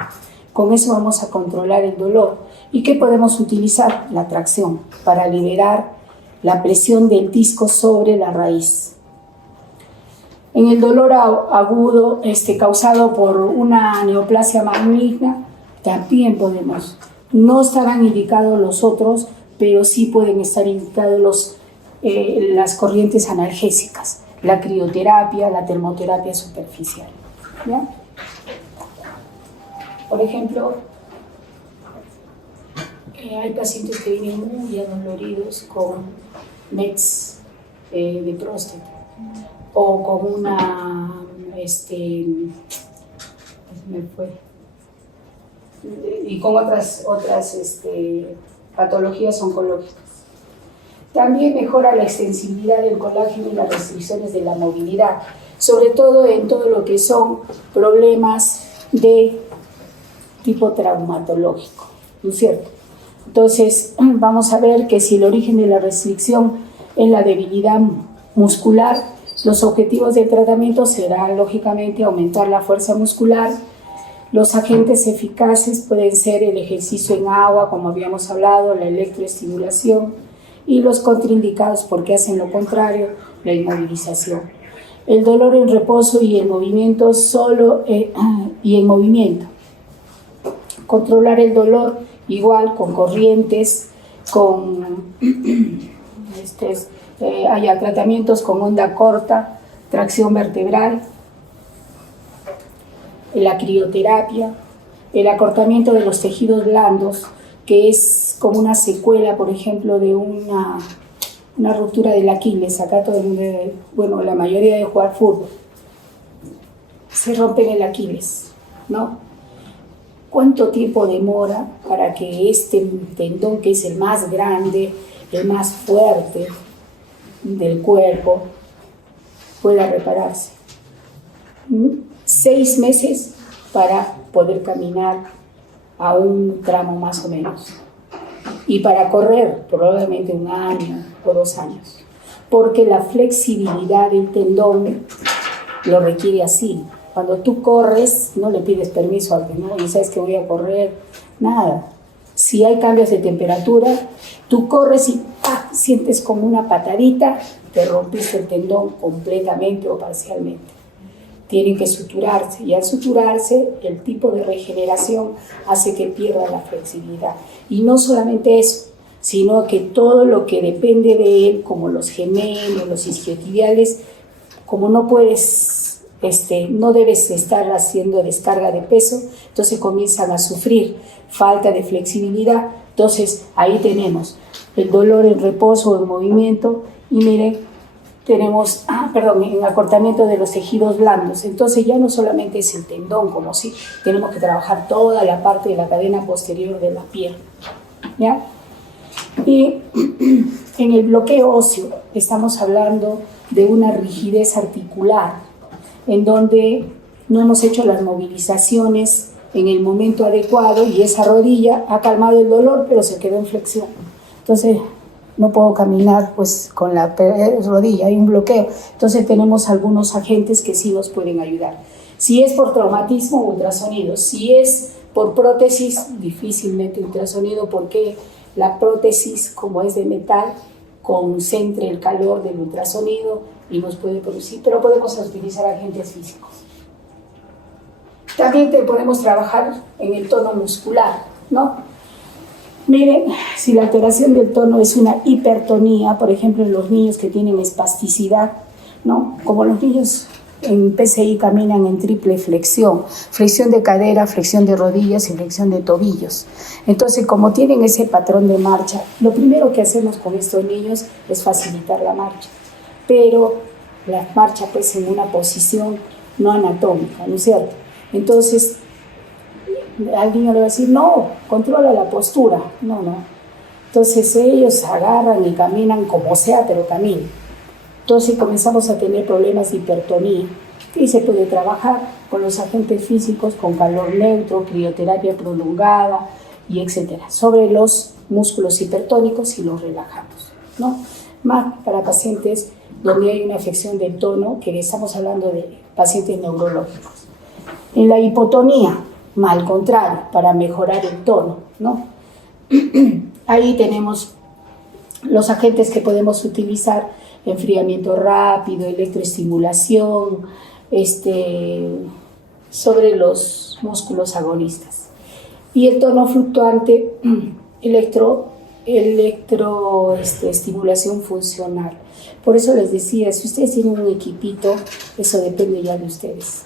Con eso vamos a controlar el dolor. ¿Y qué podemos utilizar? La tracción, para liberar la presión del disco sobre la raíz. En el dolor agudo causado por una neoplasia maligna, también podemos. No estarán indicados los otros, pero sí pueden estar indicados las corrientes analgésicas, la crioterapia, la termoterapia superficial, ¿ya? Por ejemplo, hay pacientes que vienen muy adoloridos con METs de próstata o con una, y con otras patologías oncológicas. También mejora la extensibilidad del colágeno y las restricciones de la movilidad, sobre todo en todo lo que son problemas de tipo traumatológico, ¿no es cierto? Entonces, vamos a ver que si el origen de la restricción es la debilidad muscular, los objetivos del tratamiento serán, lógicamente, aumentar la fuerza muscular. Los agentes eficaces pueden ser el ejercicio en agua, como habíamos hablado, la electroestimulación, y los contraindicados, porque hacen lo contrario, la inmovilización. El dolor en reposo y el movimiento Controlar el dolor igual con corrientes, con hay tratamientos con onda corta, tracción vertebral, la crioterapia, el acortamiento de los tejidos blandos, que es como una secuela, por ejemplo, de una ruptura del Aquiles. Acá todo el mundo, bueno, la mayoría de jugar fútbol, se rompen el Aquiles, ¿no? ¿Cuánto tiempo demora para que este tendón, que es el más grande, el más fuerte del cuerpo, pueda repararse? 6 meses para poder caminar a un tramo más o menos. Y para correr, probablemente 1 año o 2 años. Porque la flexibilidad del tendón lo requiere así. Cuando tú corres, no le pides permiso al tendón, no sabes que voy a correr, nada. Si hay cambios de temperatura, tú corres y sientes como una patadita, te rompiste el tendón completamente o parcialmente. Tienen que suturarse, y al suturarse, el tipo de regeneración hace que pierda la flexibilidad. Y no solamente eso, sino que todo lo que depende de él, como los gemelos, los isquiotibiales, como no puedes, no debes estar haciendo descarga de peso, entonces comienzan a sufrir falta de flexibilidad. Entonces ahí tenemos el dolor en reposo o en movimiento, y miren, tenemos, en acortamiento de los tejidos blandos. Entonces ya no solamente es el tendón, como si tenemos que trabajar toda la parte de la cadena posterior de la pierna, ¿ya? Y en el bloqueo óseo estamos hablando de una rigidez articular, en donde no hemos hecho las movilizaciones en el momento adecuado, y esa rodilla ha calmado el dolor, pero se quedó en flexión. Entonces no puedo caminar pues con la rodilla, hay un bloqueo. Entonces tenemos algunos agentes que sí nos pueden ayudar. Si es por traumatismo, ultrasonido. Si es por prótesis, difícilmente ultrasonido, porque la prótesis, como es de metal, concentra el calor del ultrasonido y nos puede producir, pero podemos utilizar agentes físicos. También podemos trabajar en el tono muscular, ¿no? Miren, si la alteración del tono es una hipertonía, por ejemplo, en los niños que tienen espasticidad, ¿no? Como los niños en PCI caminan en triple flexión, flexión de cadera, flexión de rodillas y flexión de tobillos. Entonces, como tienen ese patrón de marcha, lo primero que hacemos con estos niños es facilitar la marcha, pero la marcha pues en una posición no anatómica, ¿no es cierto? Entonces, al niño le va a decir, no, controla la postura. No. Entonces ellos agarran y caminan como sea, pero caminan. Entonces comenzamos a tener problemas de hipertonía. Y se puede trabajar con los agentes físicos, con calor neutro, crioterapia prolongada, y etcétera, sobre los músculos hipertónicos y los relajamos, ¿no? Más para pacientes donde hay una afección del tono, que estamos hablando de pacientes neurológicos. En la hipotonía, al contrario, para mejorar el tono, ¿no? Ahí tenemos los agentes que podemos utilizar: enfriamiento rápido, electroestimulación, sobre los músculos agonistas. Y el tono fluctuante, estimulación funcional. Por eso les decía, si ustedes tienen un equipito, eso depende ya de ustedes.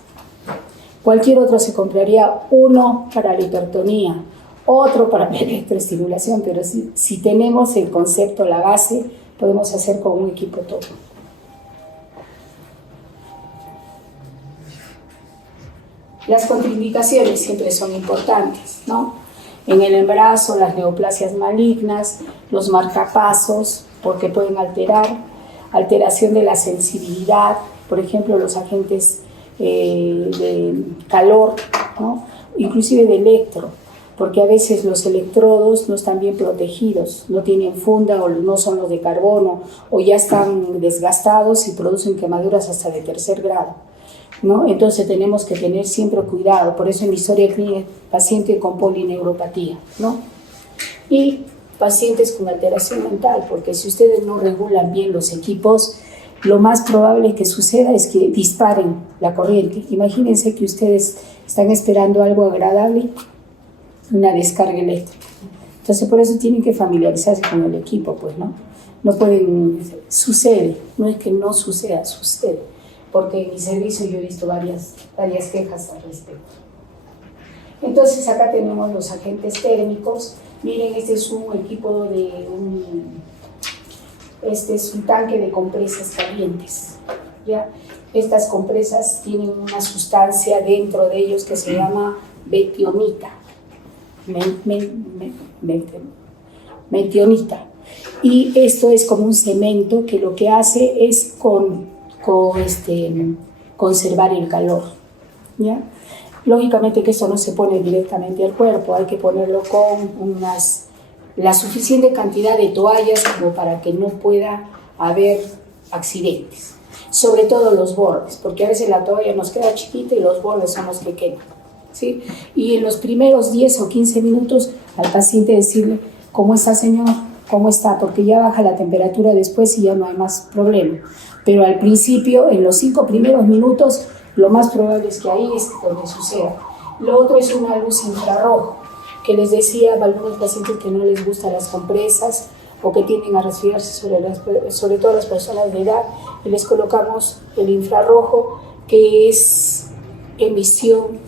Cualquier otro se compraría uno para la hipertonía, otro para la electroestimulación, pero si tenemos el concepto, la base, podemos hacer con un equipo todo. Las contraindicaciones siempre son importantes, ¿no? En el embarazo, las neoplasias malignas, los marcapasos, porque pueden alteración de la sensibilidad, por ejemplo, los agentes de calor, ¿no? Inclusive de electro, porque a veces los electrodos no están bien protegidos, no tienen funda o no son los de carbono o ya están desgastados y producen quemaduras hasta de 3er grado, ¿no? Entonces tenemos que tener siempre cuidado. Por eso en mi historia clínica, paciente con polineuropatía, ¿no? Y pacientes con alteración mental, porque si ustedes no regulan bien los equipos, lo más probable que suceda es que disparen la corriente. Imagínense que ustedes están esperando algo agradable, una descarga eléctrica. Entonces por eso tienen que familiarizarse con el equipo, pues, ¿no? No pueden, sucede, no es que no suceda, sucede, porque en mi servicio yo he visto varias quejas al respecto. Entonces acá tenemos los agentes térmicos. Miren, este es un equipo este es un tanque de compresas calientes, ¿ya? Estas compresas tienen una sustancia dentro de ellos que se llama betionita, metionita. Y esto es como un cemento que lo que hace es conservar el calor, ¿ya? Lógicamente que esto no se pone directamente al cuerpo, hay que ponerlo con la suficiente cantidad de toallas como para que no pueda haber accidentes. Sobre todo los bordes, porque a veces la toalla nos queda chiquita y los bordes son los que quedan, ¿sí? Y en los primeros 10 o 15 minutos al paciente decirle, ¿cómo está, señor? ¿Cómo está? Porque ya baja la temperatura después y ya no hay más problema. Pero al principio, en los 5 primeros minutos, lo más probable es que ahí es donde suceda. Lo otro es una luz infrarrojo, que les decía a algunos pacientes que no les gustan las compresas o que tienden a resfriarse, sobre todo las personas de edad, y les colocamos el infrarrojo, que es emisión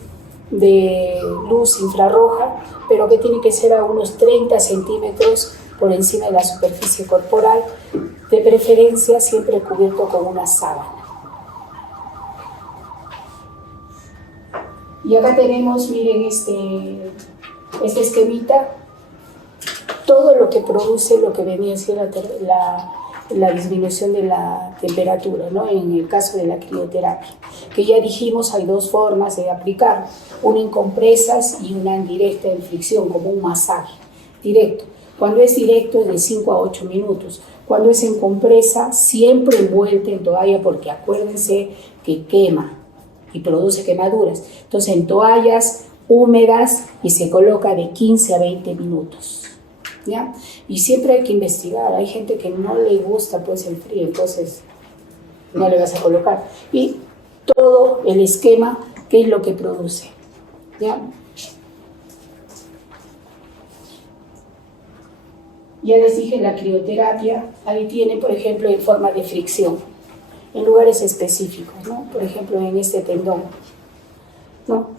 de luz infrarroja, pero que tiene que ser a unos 30 centímetros por encima de la superficie corporal, de preferencia siempre cubierto con una sábana. Y acá tenemos, miren, este esquemita, todo lo que produce lo que venía a ser la disminución de la temperatura, ¿no? En el caso de la crioterapia, que ya dijimos hay 2 formas de aplicar, una en compresas y una en directa en fricción, como un masaje directo. Cuando es directo es de 5 a 8 minutos. Cuando es en compresa, siempre envuelta en toalla, porque acuérdense que quema y produce quemaduras. Entonces en toallas húmedas y se coloca de 15 a 20 minutos, ¿ya? Y siempre hay que investigar. Hay gente que no le gusta pues el frío, entonces no le vas a colocar. Y todo el esquema, ¿qué es lo que produce? ¿Ya? Ya les dije la crioterapia, ahí tienen, por ejemplo, en forma de fricción, en lugares específicos, ¿no? Por ejemplo, en este tendón, ¿no?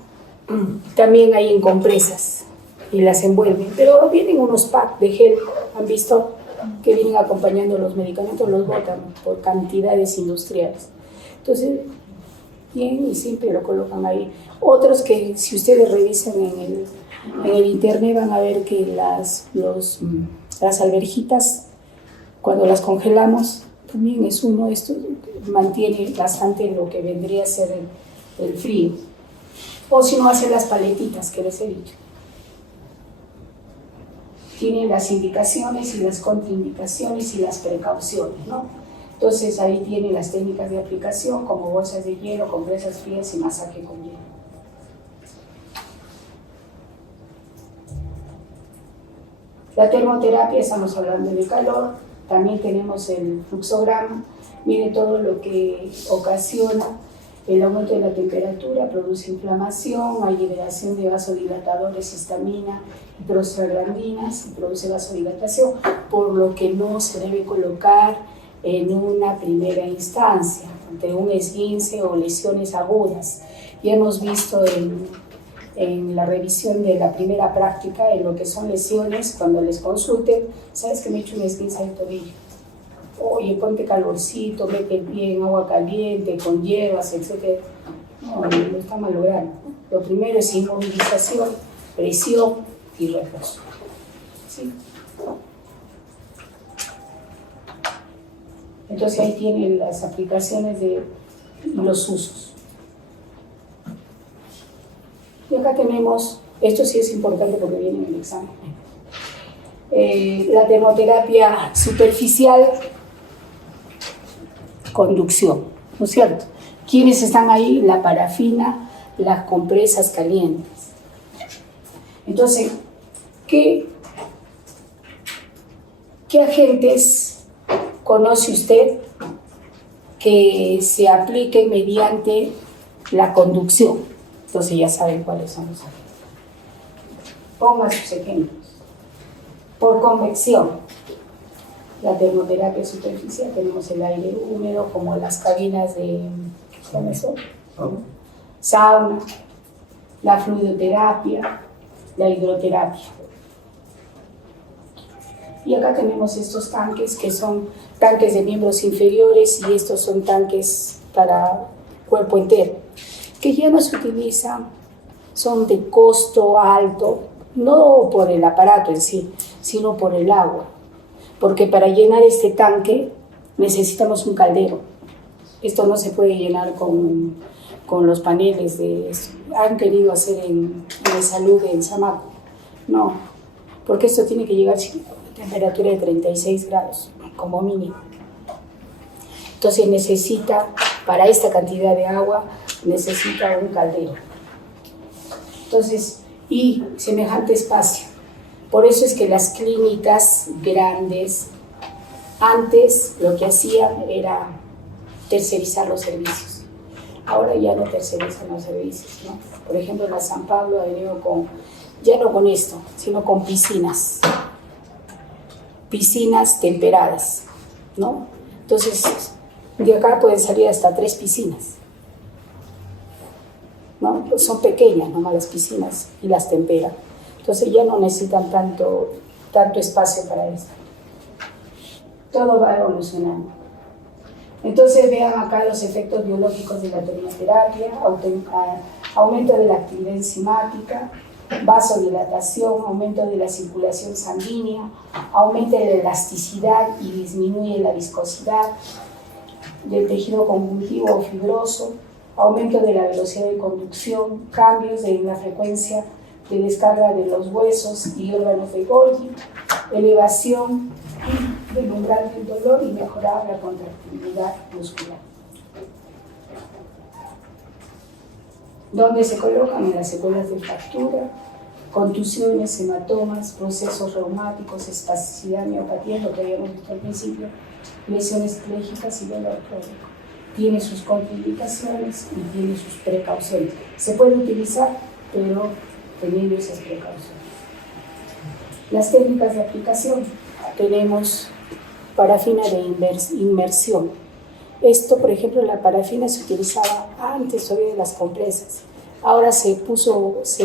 También hay en compresas y las envuelven, pero vienen unos packs de gel, ¿han visto? Que vienen acompañando los medicamentos, los botan por cantidades industriales. Entonces, bien, y siempre lo colocan ahí. Otros que si ustedes revisan en el internet van a ver que las alverjitas, cuando las congelamos, también es uno de estos, mantiene bastante lo que vendría a ser el frío. O si no, hacen las paletitas que les he dicho. Tienen las indicaciones y las contraindicaciones y las precauciones, ¿no? Entonces ahí tienen las técnicas de aplicación como bolsas de hielo, compresas frías y masaje con hielo. La termoterapia, estamos hablando de calor, también tenemos el fluxograma, miren todo lo que ocasiona el aumento de la temperatura, produce inflamación, hay liberación de vasodilatadores, histamina y prostaglandinas, y produce vasodilatación, por lo que no se debe colocar en una primera instancia, ante un esguince o lesiones agudas. Ya hemos visto en la revisión de la primera práctica, en lo que son lesiones, cuando les consulten, ¿sabes que me he hecho un esguince del tobillo? Oye, ponte calorcito, mete el pie en agua caliente, con hierbas, etc. No, lo está malogrando. Lo primero es inmovilización, presión y reposo. ¿Sí? Entonces ahí tienen las aplicaciones y los usos. Y acá tenemos, esto sí es importante porque viene en el examen, la termoterapia superficial, conducción, ¿no es cierto? ¿Quiénes están ahí? La parafina, las compresas calientes. Entonces, ¿qué agentes conoce usted que se apliquen mediante la conducción? Entonces ya saben cuáles son los agentes. Pongan sus ejemplos. Por convección, la termoterapia superficial, tenemos el aire húmedo, como las cabinas de sauna, la fluidoterapia, la hidroterapia. Y acá tenemos estos tanques que son tanques de miembros inferiores y estos son tanques para cuerpo entero, que ya no se utilizan, son de costo alto, no por el aparato en sí, sino por el agua. Porque para llenar este tanque necesitamos un caldero. Esto no se puede llenar con los paneles han querido hacer en salud en Samaco. No, porque esto tiene que llegar a temperatura de 36 grados, como mínimo. Entonces necesita, para esta cantidad de agua, necesita un caldero. Entonces, y semejante espacio. Por eso es que las clínicas grandes, antes lo que hacían era tercerizar los servicios. Ahora ya no tercerizan los servicios, ¿no? Por ejemplo, la San Pablo ha venido ya no con esto, sino con piscinas temperadas, ¿no? Entonces, de acá pueden salir hasta 3 piscinas, ¿no? Son pequeñas nomás las piscinas y las temperan. Entonces ya no necesitan tanto espacio para eso. Todo va evolucionando. Entonces vean acá los efectos biológicos de la termoterapia, aumento de la actividad enzimática, vasodilatación, aumento de la circulación sanguínea, aumenta la elasticidad y disminuye la viscosidad del tejido conjuntivo o fibroso, aumento de la velocidad de conducción, cambios en la frecuencia de descarga de los huesos y órganos de Golgi, elevación del umbral del dolor y mejorar la contractibilidad muscular. ¿Dónde se colocan? En las secuelas de fractura, contusiones, hematomas, procesos reumáticos, espasticidad, miopatía, lo que habíamos visto al principio, lesiones plégicas y dolor crónico. Tiene sus contraindicaciones y tiene sus precauciones. Se puede utilizar, pero teniendo esas precauciones. Las técnicas de aplicación. Tenemos parafina de inmersión. Esto, por ejemplo, la parafina se utilizaba antes todavía de las compresas. Ahora se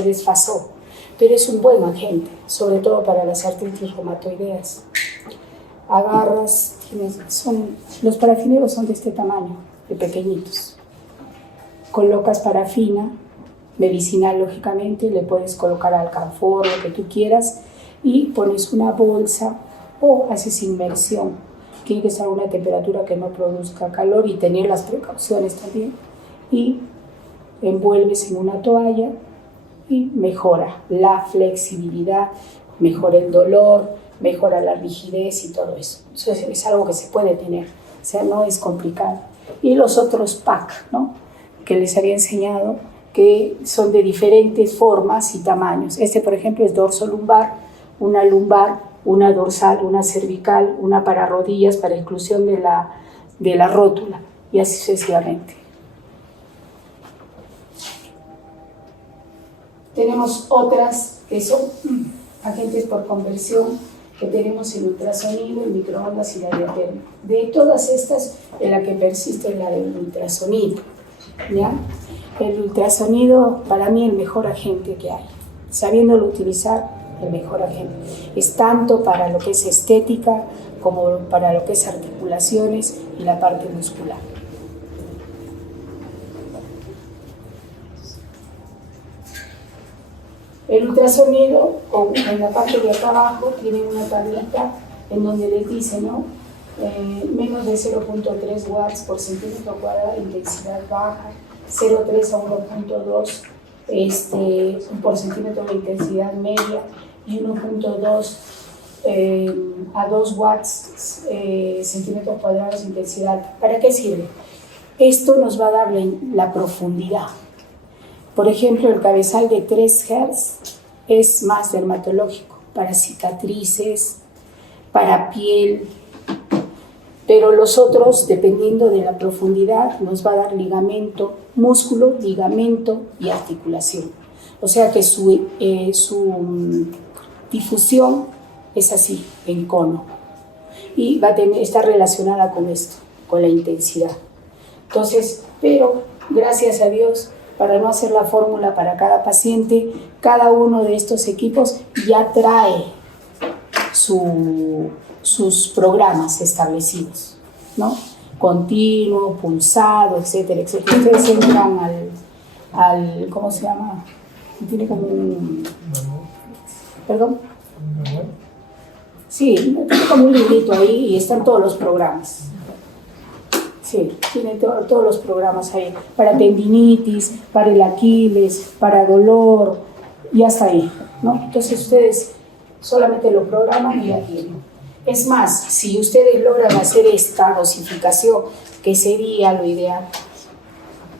desfasó, pero es un buen agente, sobre todo para las artritis reumatoideas. Agarras, los parafineros son de este tamaño, de pequeñitos. Colocas parafina, medicinal lógicamente, le puedes colocar alcanfor, lo que tú quieras, y pones una bolsa o haces inmersión. Tiene que estar a una temperatura que no produzca calor y tener las precauciones también. Y envuelves en una toalla y mejora la flexibilidad, mejora el dolor, mejora la rigidez y todo eso. Eso es algo que se puede tener, o sea, no es complicado. Y los otros pack, ¿no?, que les había enseñado, que son de diferentes formas y tamaños. Este, por ejemplo, es dorso lumbar, una dorsal, una cervical, una para rodillas, para inclusión de la rótula, y así sucesivamente. Tenemos otras que son agentes por conversión, que tenemos el ultrasonido, el microondas y la diatérmica. De todas estas, en la que persiste es la del ultrasonido, ¿ya? El ultrasonido, para mí, el mejor agente que hay. Sabiéndolo utilizar, el mejor agente. Es tanto para lo que es estética como para lo que es articulaciones y la parte muscular. El ultrasonido, en la parte de acá abajo, tiene una tablita en donde les dice, ¿no?, menos de 0.3 watts por centímetro cuadrado de intensidad baja, 0.3 a 1.2 por centímetro de intensidad media y 1.2 a 2 watts centímetros cuadrados de intensidad. ¿Para qué sirve? Esto nos va a dar la profundidad. Por ejemplo, el cabezal de 3 Hz es más dermatológico, para cicatrices, para piel, pero los otros, dependiendo de la profundidad, nos va a dar ligamento, músculo, ligamento y articulación. O sea que su difusión es así, en cono, y está relacionada con esto, con la intensidad. Entonces, pero gracias a Dios, para no hacer la fórmula para cada paciente, cada uno de estos equipos ya trae sus programas establecidos, ¿no? Continuo, pulsado, etcétera, etcétera. Ustedes entran al ¿cómo se llama? Tiene como un... ¿Perdón? Sí, tiene como un librito ahí y están todos los programas. Sí, tiene todos los programas ahí, para tendinitis, para el Aquiles, para dolor, ya está ahí, ¿no? Entonces ustedes solamente lo programan y ya tienen. Es más, si ustedes logran hacer esta dosificación, que sería lo ideal,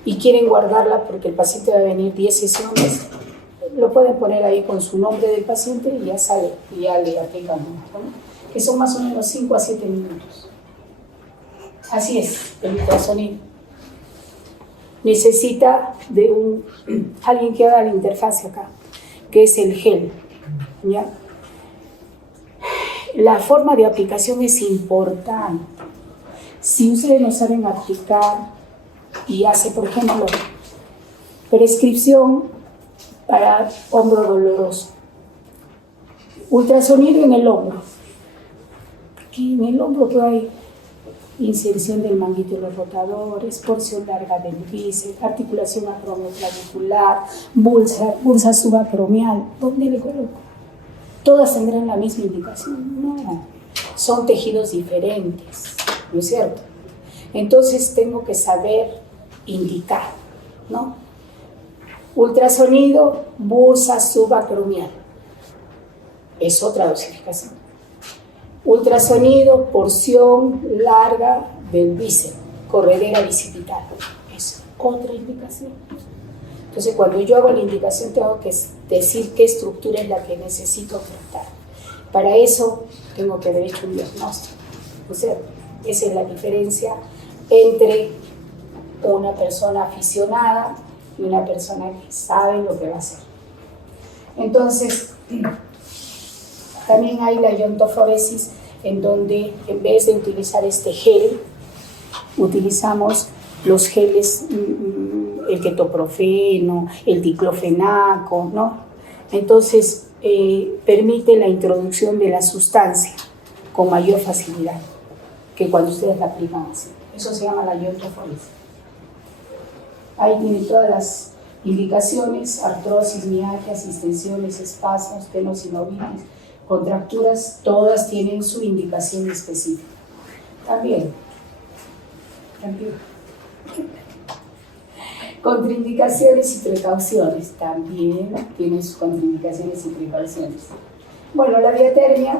y quieren guardarla porque el paciente va a venir 10 sesiones, lo pueden poner ahí con su nombre del paciente y ya sale, y ya le aplican, ¿no? Que son más o menos 5 a 7 minutos. Así es, el ultrasonido. Necesita de alguien que haga la interfaz acá, que es el gel, ¿ya? La forma de aplicación es importante. Si ustedes no saben aplicar y hace, por ejemplo, prescripción para hombro doloroso, ultrasonido en el hombro. Aquí en el hombro que hay inserción del manguito de los rotadores, porción larga del bíceps, articulación acromioclavicular, bursa subacromial. ¿Dónde le coloco? ¿Todas tendrán la misma indicación? No, son tejidos diferentes, ¿no es cierto? Entonces tengo que saber indicar, ¿no? Ultrasonido, bursa subacromial. Es otra dosificación. Ultrasonido, porción larga del bíceps, corredera bicipital. Es otra indicación. Entonces, cuando yo hago la indicación, tengo que decir qué estructura es la que necesito tratar. Para eso, tengo que haber hecho un diagnóstico. O sea, esa es la diferencia entre una persona aficionada y una persona que sabe lo que va a hacer. Entonces, también hay la iontoforesis, en donde en vez de utilizar este gel, utilizamos los geles, el ketoprofeno, el diclofenaco, ¿no? Entonces, permite la introducción de la sustancia con mayor facilidad que cuando ustedes la aplican así. Eso se llama la iontoforesis. Ahí tiene todas las indicaciones: artrosis, mialgias, distensiones, espasmos, tenosinovitis, contracturas, todas tienen su indicación específica. También, contraindicaciones y precauciones, también tienen sus contraindicaciones y precauciones. Bueno, la diatermia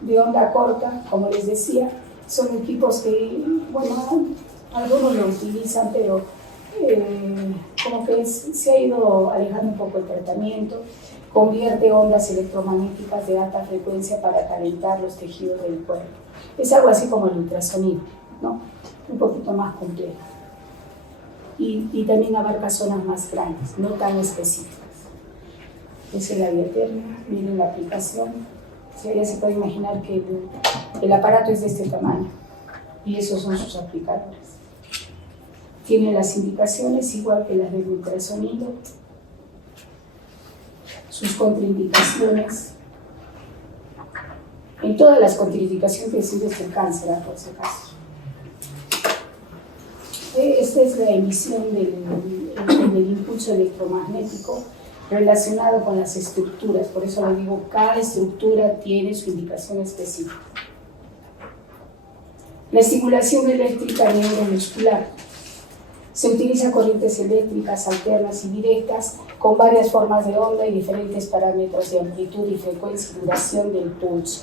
de onda corta, como les decía, son equipos que, bueno, algunos lo utilizan, pero como que se ha ido alejando un poco el tratamiento. Convierte ondas electromagnéticas de alta frecuencia para calentar los tejidos del cuerpo. Es algo así como el ultrasonido, ¿no? Un poquito más complejo. Y también abarca zonas más grandes, no tan específicas. Esa es la diatermia. Miren la aplicación. O sea, ya se puede imaginar que el aparato es de este tamaño y esos son sus aplicadores. Tiene las indicaciones igual que las del ultrasonido, sus contraindicaciones. En todas las contraindicaciones que sirve el cáncer, por si acaso. Esta es la emisión del impulso electromagnético relacionado con las estructuras. Por eso le digo, cada estructura tiene su indicación específica. La estimulación eléctrica neuromuscular. Se utiliza corrientes eléctricas alternas y directas con varias formas de onda y diferentes parámetros de amplitud y frecuencia y duración del pulso.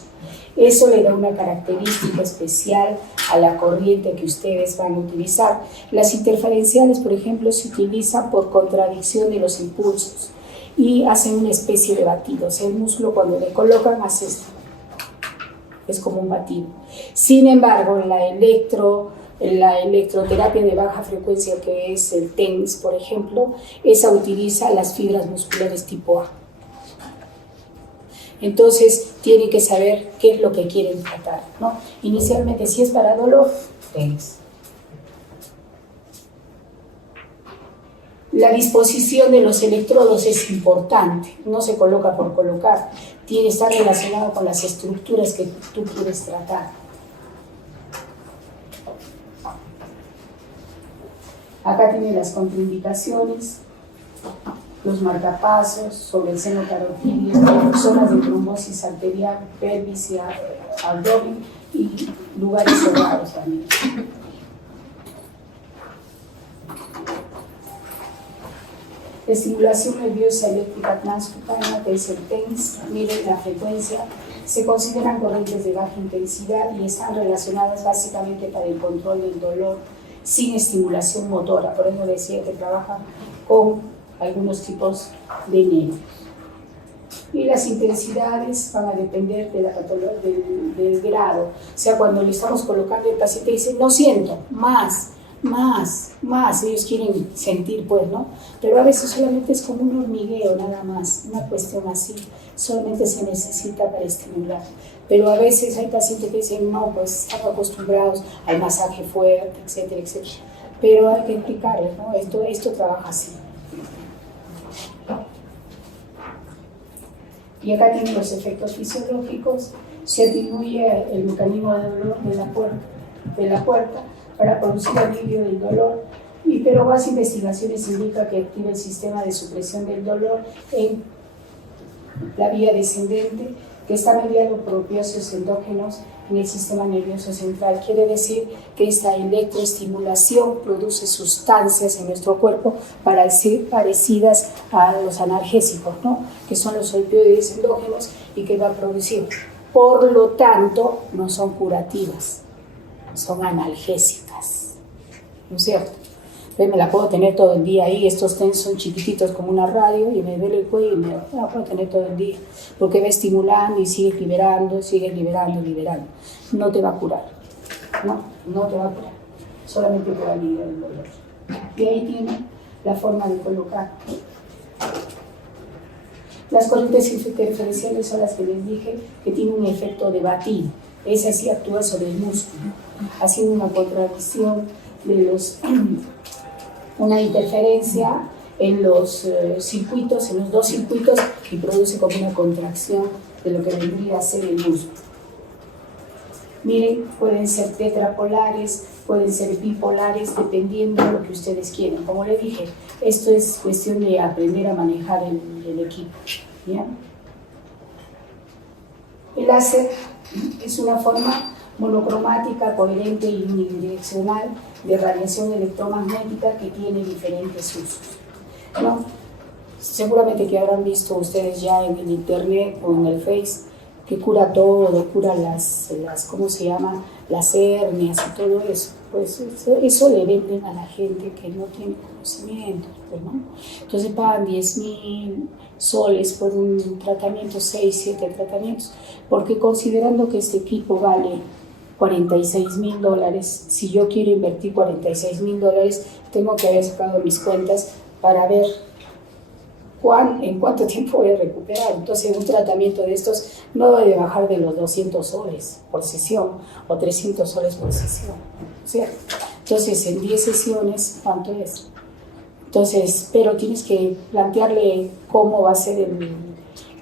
Eso le da una característica especial a la corriente que ustedes van a utilizar. Las interferenciales, por ejemplo, se utilizan por contradicción de los impulsos y hacen una especie de batidos. El músculo, cuando le colocan, hace esto. Es como un batido. Sin embargo, la electroterapia de baja frecuencia, que es el TENS, por ejemplo, esa utiliza las fibras musculares tipo A. Entonces, tienen que saber qué es lo que quieren tratar, ¿no? Inicialmente, si es para dolor, TENS. La disposición de los electrodos es importante, no se coloca por colocar, tiene que estar relacionado con las estructuras que tú quieres tratar. Acá tiene las contraindicaciones, los marcapasos sobre el seno carotídeo, zonas de trombosis arterial, pelvis y abdomen y lugares cerrados también. Estimulación nerviosa eléctrica transcutánea, que es el TENS, miren la frecuencia, se consideran corrientes de baja intensidad y están relacionadas básicamente para el control del dolor sin estimulación motora. Por eso decía que trabaja con algunos tipos de nervios. Y las intensidades van a depender de la patología, del grado. O sea, cuando le estamos colocando, el paciente dice, no siento, más, ellos quieren sentir, pues, ¿no? Pero a veces solamente es como un hormigueo, nada más, una cuestión así, solamente se necesita para estimular. Pero a veces hay pacientes que dicen, no, pues están acostumbrados al masaje fuerte, etcétera, etcétera. Pero hay que explicarles, ¿no? Esto trabaja así. Y acá tienen los efectos fisiológicos. Se atribuye el mecanismo de dolor de la puerta para producir alivio del dolor, pero más investigaciones indican que activa el sistema de supresión del dolor en la vía descendente, que está mediado por opioides endógenos en el sistema nervioso central. Quiere decir que esta electroestimulación produce sustancias en nuestro cuerpo parecidas a los analgésicos, ¿no? Que son los opioides endógenos y que va a producir. Por lo tanto, no son curativas, son analgésicas, ¿no es cierto? Entonces me la puedo tener todo el día ahí, estos TENS son chiquititos como una radio y me duele el cuello y me la puedo tener todo el día, porque va estimulando y sigues liberando, liberando. No te va a curar, no te va a curar, solamente te va a aliviar el dolor. Y ahí tiene la forma de colocar. Las corrientes interferenciales son las que les dije que tienen un efecto de batido. Esa sí actúa sobre el músculo, haciendo una contracción de una interferencia en los circuitos, en los dos circuitos, y produce como una contracción de lo que vendría a ser el músculo. Miren, pueden ser tetrapolares, pueden ser bipolares, dependiendo de lo que ustedes quieran. Como les dije, esto es cuestión de aprender a manejar el equipo, ¿ya? El láser es una forma monocromática, coherente y unidireccional de radiación electromagnética que tiene diferentes usos, ¿no? Seguramente que habrán visto ustedes ya en el internet o en el Face que cura todo, cura las ¿cómo se llama? Las hernias y todo eso. Pues eso le venden a la gente que no tiene conocimiento, pues, ¿no? Entonces pagan 10.000 soles por un tratamiento, 6, 7 tratamientos, porque considerando que este equipo vale $46.000, si yo quiero invertir $46.000, tengo que haber sacado mis cuentas para ver en cuánto tiempo voy a recuperar. Entonces un tratamiento de estos no debe bajar de los 200 soles por sesión o 300 soles por sesión, ¿cierto? Entonces en 10 sesiones, ¿cuánto es? Entonces, pero tienes que plantearle cómo va a ser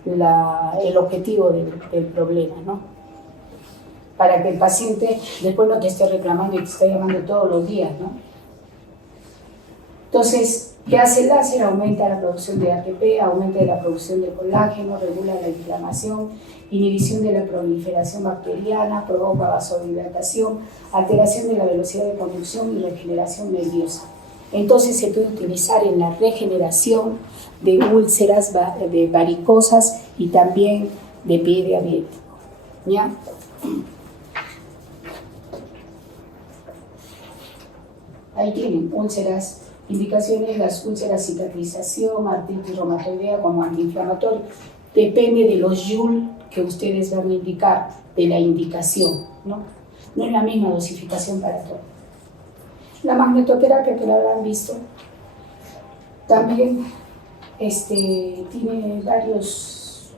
el objetivo del problema, ¿no? Para que el paciente después no te esté reclamando y te esté llamando todos los días, ¿no? Entonces, ¿qué hace el láser? Aumenta la producción de ATP, aumenta la producción de colágeno, regula la inflamación, inhibición de la proliferación bacteriana, provoca vasodilatación, alteración de la velocidad de conducción y regeneración nerviosa. Entonces se puede utilizar en la regeneración de úlceras, de varicosas y también de pie diabético. ¿Ya? Ahí tienen úlceras, indicaciones, las úlceras, cicatrización, artritis reumatoidea como antiinflamatorio. Depende de los Joule que ustedes van a indicar, de la indicación, ¿no? No es la misma dosificación para todo. La magnetoterapia, que la habrán visto, también tiene varios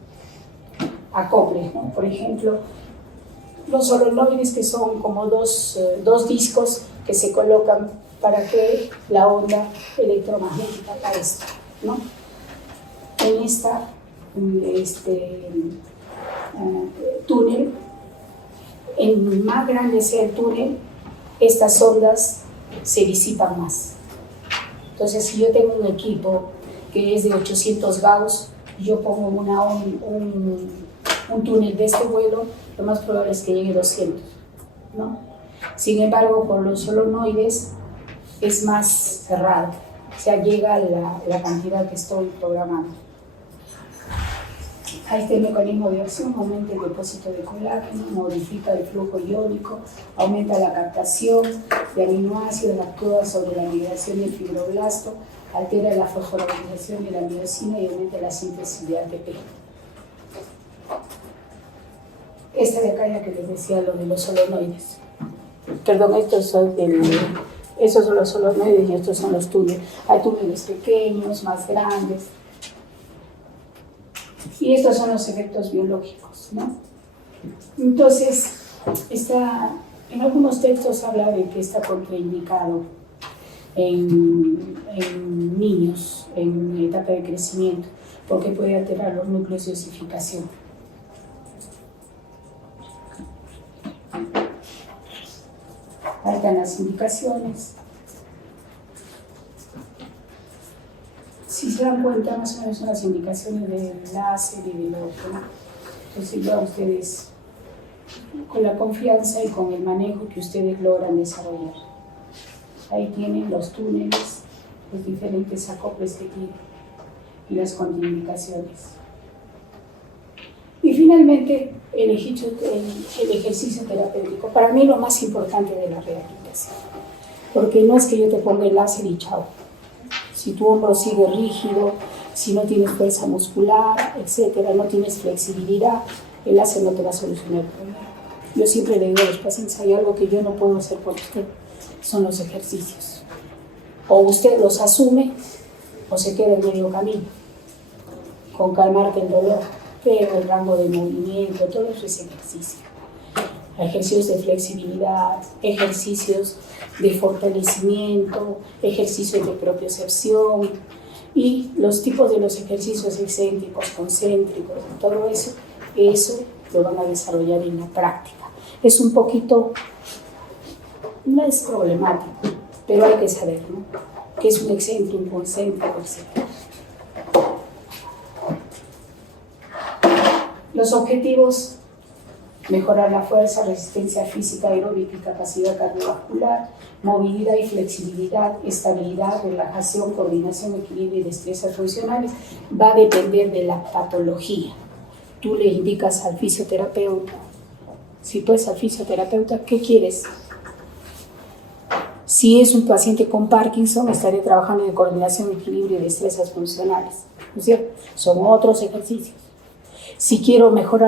acoples, ¿no? Por ejemplo, los solenoides, que son como dos discos que se colocan para que la onda electromagnética aparezca, ¿no? En esta túnel, en más grande sea el túnel, estas ondas se disipan más. Entonces, si yo tengo un equipo que es de 800 Gauss, yo pongo un túnel de este vuelo, lo más probable es que llegue a 200, ¿no? Sin embargo, con los solenoides es más cerrado, o sea, llega a la cantidad que estoy programando. A este mecanismo de acción aumenta el depósito de colágeno, modifica el flujo iónico, aumenta la captación de aminoácidos, actúa sobre la migración del fibroblasto, altera la fosforilización de la miosina y aumenta la síntesis de ATP. Esta de acá ya que les decía lo de los solenoides. Perdón, esos son los solenoides y estos son los túneles. Hay túneles pequeños, más grandes. Y estos son los efectos biológicos, ¿no? Entonces, en algunos textos habla de que está contraindicado en niños en etapa de crecimiento, porque puede alterar los núcleos de osificación. Ahí están las indicaciones. Si se dan cuenta, más o menos son las indicaciones del láser y del otro, ¿no? Entonces ya ustedes, con la confianza y con el manejo que ustedes logran desarrollar. Ahí tienen los túneles, los diferentes acoples que tienen y las contraindicaciones. Y finalmente, el ejercicio terapéutico. Para mí lo más importante de la rehabilitación. Porque no es que yo te ponga el láser y chao. Si tu hombro sigue rígido, si no tienes fuerza muscular, etcétera, no tienes flexibilidad, el láser no te va a solucionar el problema. Yo siempre le digo a los pacientes, hay algo que yo no puedo hacer por usted, son los ejercicios. O usted los asume o se queda en medio camino, con calmarte el dolor, pero el rango de movimiento, todo eso es ejercicio. Ejercicios de flexibilidad, ejercicios de fortalecimiento, ejercicios de propiocepción y los tipos de los ejercicios excéntricos, concéntricos, todo eso lo van a desarrollar en la práctica. Es un poquito, no es problemático, pero hay que saber, ¿no? ¿Qué es un excéntrico, un concéntrico, etc.? Los objetivos: mejorar la fuerza, resistencia física, aeróbica y capacidad cardiovascular, movilidad y flexibilidad, estabilidad, relajación, coordinación, equilibrio y destrezas funcionales. Va a depender de la patología. Tú le indicas al fisioterapeuta, si tú eres al fisioterapeuta, ¿qué quieres? Si es un paciente con Parkinson, estaré trabajando en coordinación, equilibrio y destrezas funcionales, ¿no es cierto? Son otros ejercicios. Si quiero mejorar